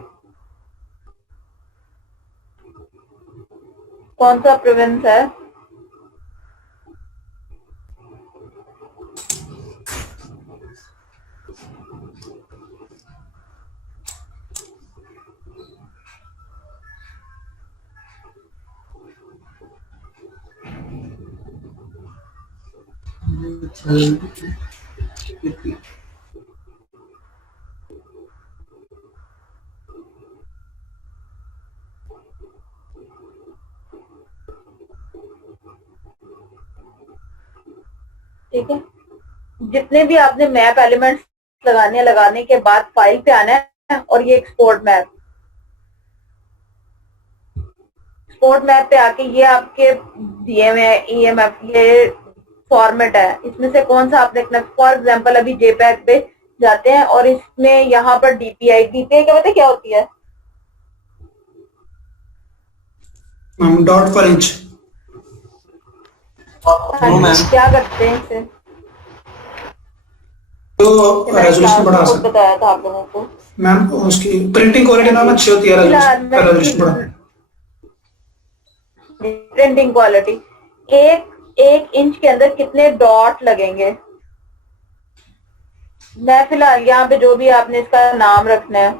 कौन सा प्रोविंस है? ठीक है, जितने भी आपने मैप एलिमेंट्स लगाने के बाद फाइल पे आना है और ये एक्सपोर्ट मैप पे आके ये आपके दिए हुए हैं EMF, ये फॉर्मेट है, इसमें से कौन सा आपने रखना। फॉर एग्जांपल अभी JPEG पे जाते हैं और इसमें यहाँ पर DPI क्या पता क्या होती है? डॉट पर इंच। क्या करते हैं इससे? तो रेजोल्यूशन बढ़ा सकते बताया था आप लोगों को मैम, उसकी प्रिंटिंग क्वालिटी मैम अच्छी होती है, रेजोल्यूशन बढ़ा। प्रिंटिंग क्वालिटी, एक इंच के अंदर कितने डॉट लगेंगे? मैं फिलहाल यहाँ पे जो भी आपने इसका नाम रखना है,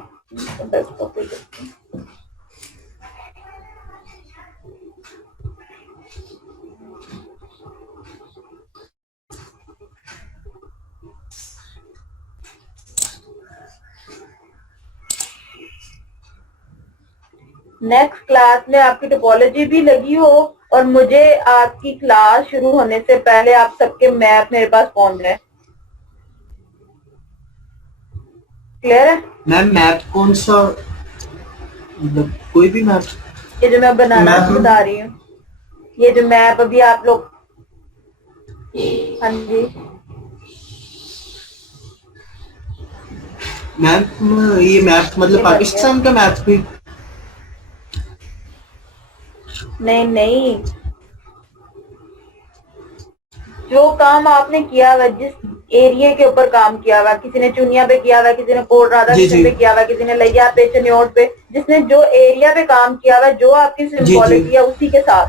नेक्स्ट क्लास में आपकी टोपोलॉजी भी लगी हो और मुझे आपकी क्लास शुरू होने से पहले आप सबके मैप मेरे पास पहुंच जाए। क्लियर है? मैम मैप कौन सा, मतलब कोई भी मैप? ये जो मैं बनाना बता रही हूँ, ये जो मैप अभी आप लोग, हाँ जी मैम, ये मैप मतलब पाकिस्तान का मैप भी? नहीं, जो काम आपने किया हुआ, जिस एरिया के ऊपर काम किया हुआ, किसी ने चुनिया पे किया हुआ, किसी ने कोट राधा पे किया हुआ, किसी ने लैया पे, चनियोट पे, जिसने जो एरिया पे काम किया हुआ, जो आपकी सिंबॉलिटी है उसी के साथ।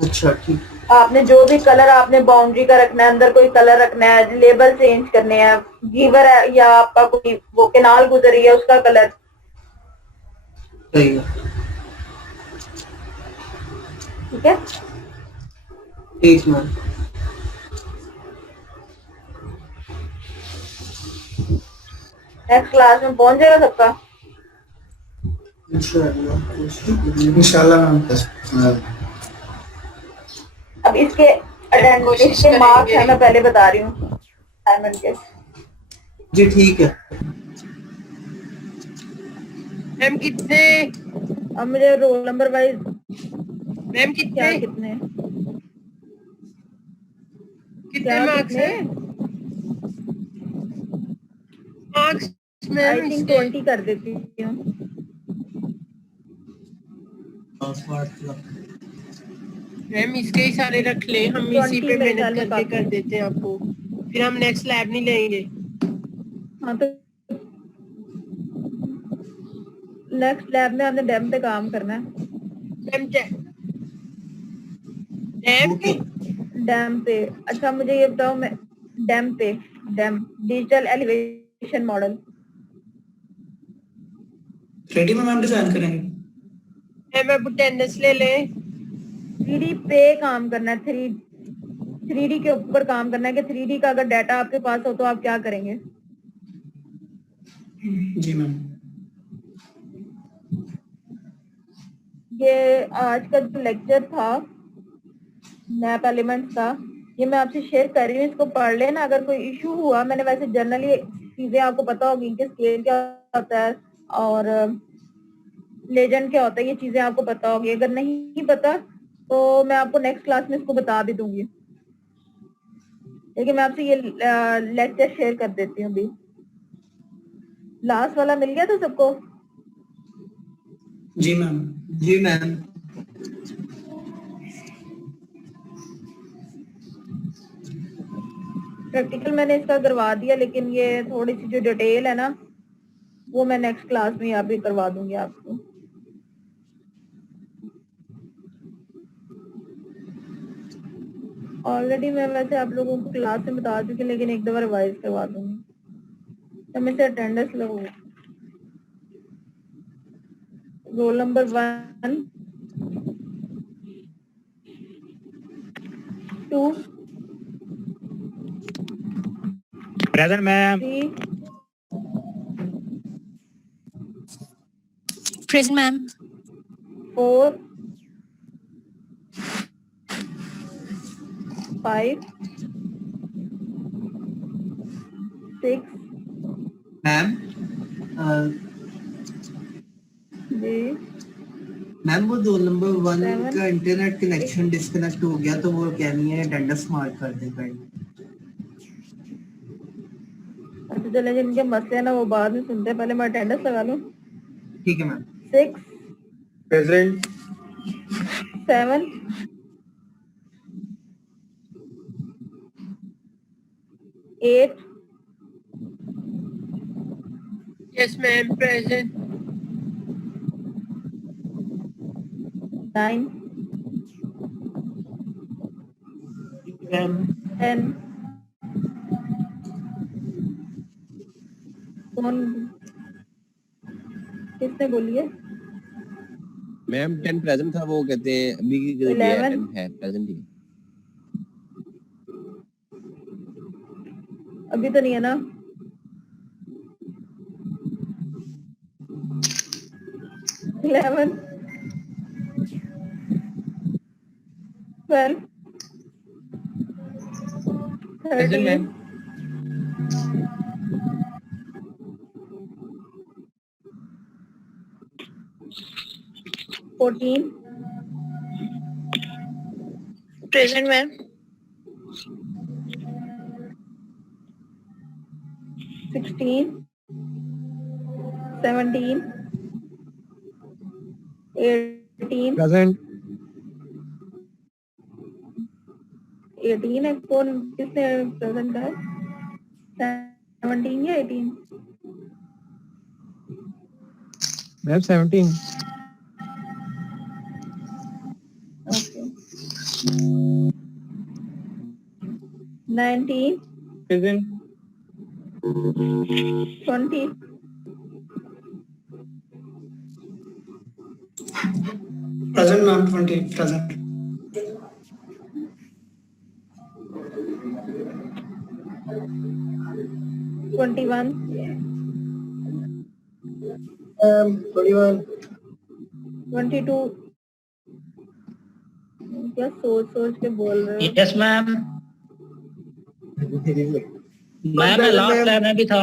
अच्छा ठीक। आपने जो भी कलर आपने बाउंड्री का रखना है, अंदर कोई कलर रखना है, लेबल चेंज करने हैं, गिवर है या आपका कोई वो केनाल गुजरी है उसका कलर। सही है, ठीक है, ठीक मैम। नेक्स्ट क्लास में पहुंच जाएगा सबका इंशाल्लाह मैम। अब इसके अटेंडेंस के मार्क्स है, मैं पहले बता रही हूँ असाइनमेंट के। जी ठीक है मैम। कितने? अब मुझे रोल नंबर वाइज मैम क्या कितने क्या मार्क्स कितने? हैं? मार्क्स आई मैम थिंक इसके 20 कर देती हूँ। मैम इसके ही सारे रख ले, हम इसी 20 पे मेरे मेहनत ख्याल में करके काफी कर देते हैं आपको, फिर हम नेक्स्ट लैब नहीं लेंगे। हाँ तो नेक्स्ट लैब में हमने डेम पे काम करना है। डैम पे अच्छा मुझे ये बताओ, मैं dam digital elevation model 3D में मैम डिजाइन करेंगे। मैम अब अटेंडेंस ले लें। 3D पे काम करना है, 3D के ऊपर काम करना है कि 3D का अगर डाटा आपके पास हो तो आप क्या करेंगे? जी मैम। ये आज का जो लेक्चर था मैप एलिमेंट्स का, ये मैं आपसे शेयर कर रही हूँ, इसको पढ़ लेना। अगर कोई इशू हुआ, मैंने वैसे जनरली चीजें आपको पता होगी कि स्केल क्या होता है और लेजेंड क्या होता है, ये चीजें आपको पता होगी। अगर नहीं पता तो मैं आपको नेक्स्ट क्लास में इसको बता भी दूंगी, लेकिन मैं आपसे ये लेक्चर शेयर कर देती हूँ अभी। लास्ट वाला मिल गया था सबको? जी मैम। जी मैम। प्रैक्टिकल मैंने इसका करवा दिया, लेकिन ये थोड़ी सी जो डिटेल है ना वो मैं नेक्स्ट क्लास में यहाँ पे करवा दूंगी आपको। ऑलरेडी मैं वैसे आप लोगों को क्लास में बता चुकी, लेकिन एक दफा रिवाइज करवा दूंगी। तो मैं से अटेंडेंस लगू। Roll number 1 2 present ma'am. 3 present ma'am. 4 5 6 ma'am जी मैम वो 2 नंबर 1 7 का इंटरनेट कनेक्शन डिस्कनेक्ट हो गया, तो वो कह रही है अटेंडेंस मार्क कर दे कर। अच्छा चले, जिनके मसले हैं ना वो बाद में सुनते हैं, पहले मैं अटेंडेंस लगा लूं। ठीक है ma'am. 6 present 7 8 Yes, ma'am. Present. 9 10 कौन किसने बोली है? मैम 10 प्रेजेंट था, वो कहते हैं अभी की 11 10 है प्रेजेंट ही। अभी तो नहीं है ना? 11 12 Present, 13 ma'am. 14 Present, ma'am. 16 17 18 present 18 है, कौन किसने प्रेजेंट है? 17 या 18? Ma'am 17 okay 19 present 20 present ma'am 20 present 21 21 22 क्या सोच सोच के बोल रहे हो? Yes ma'am. मैम मैं लास्ट टाइम में भी था।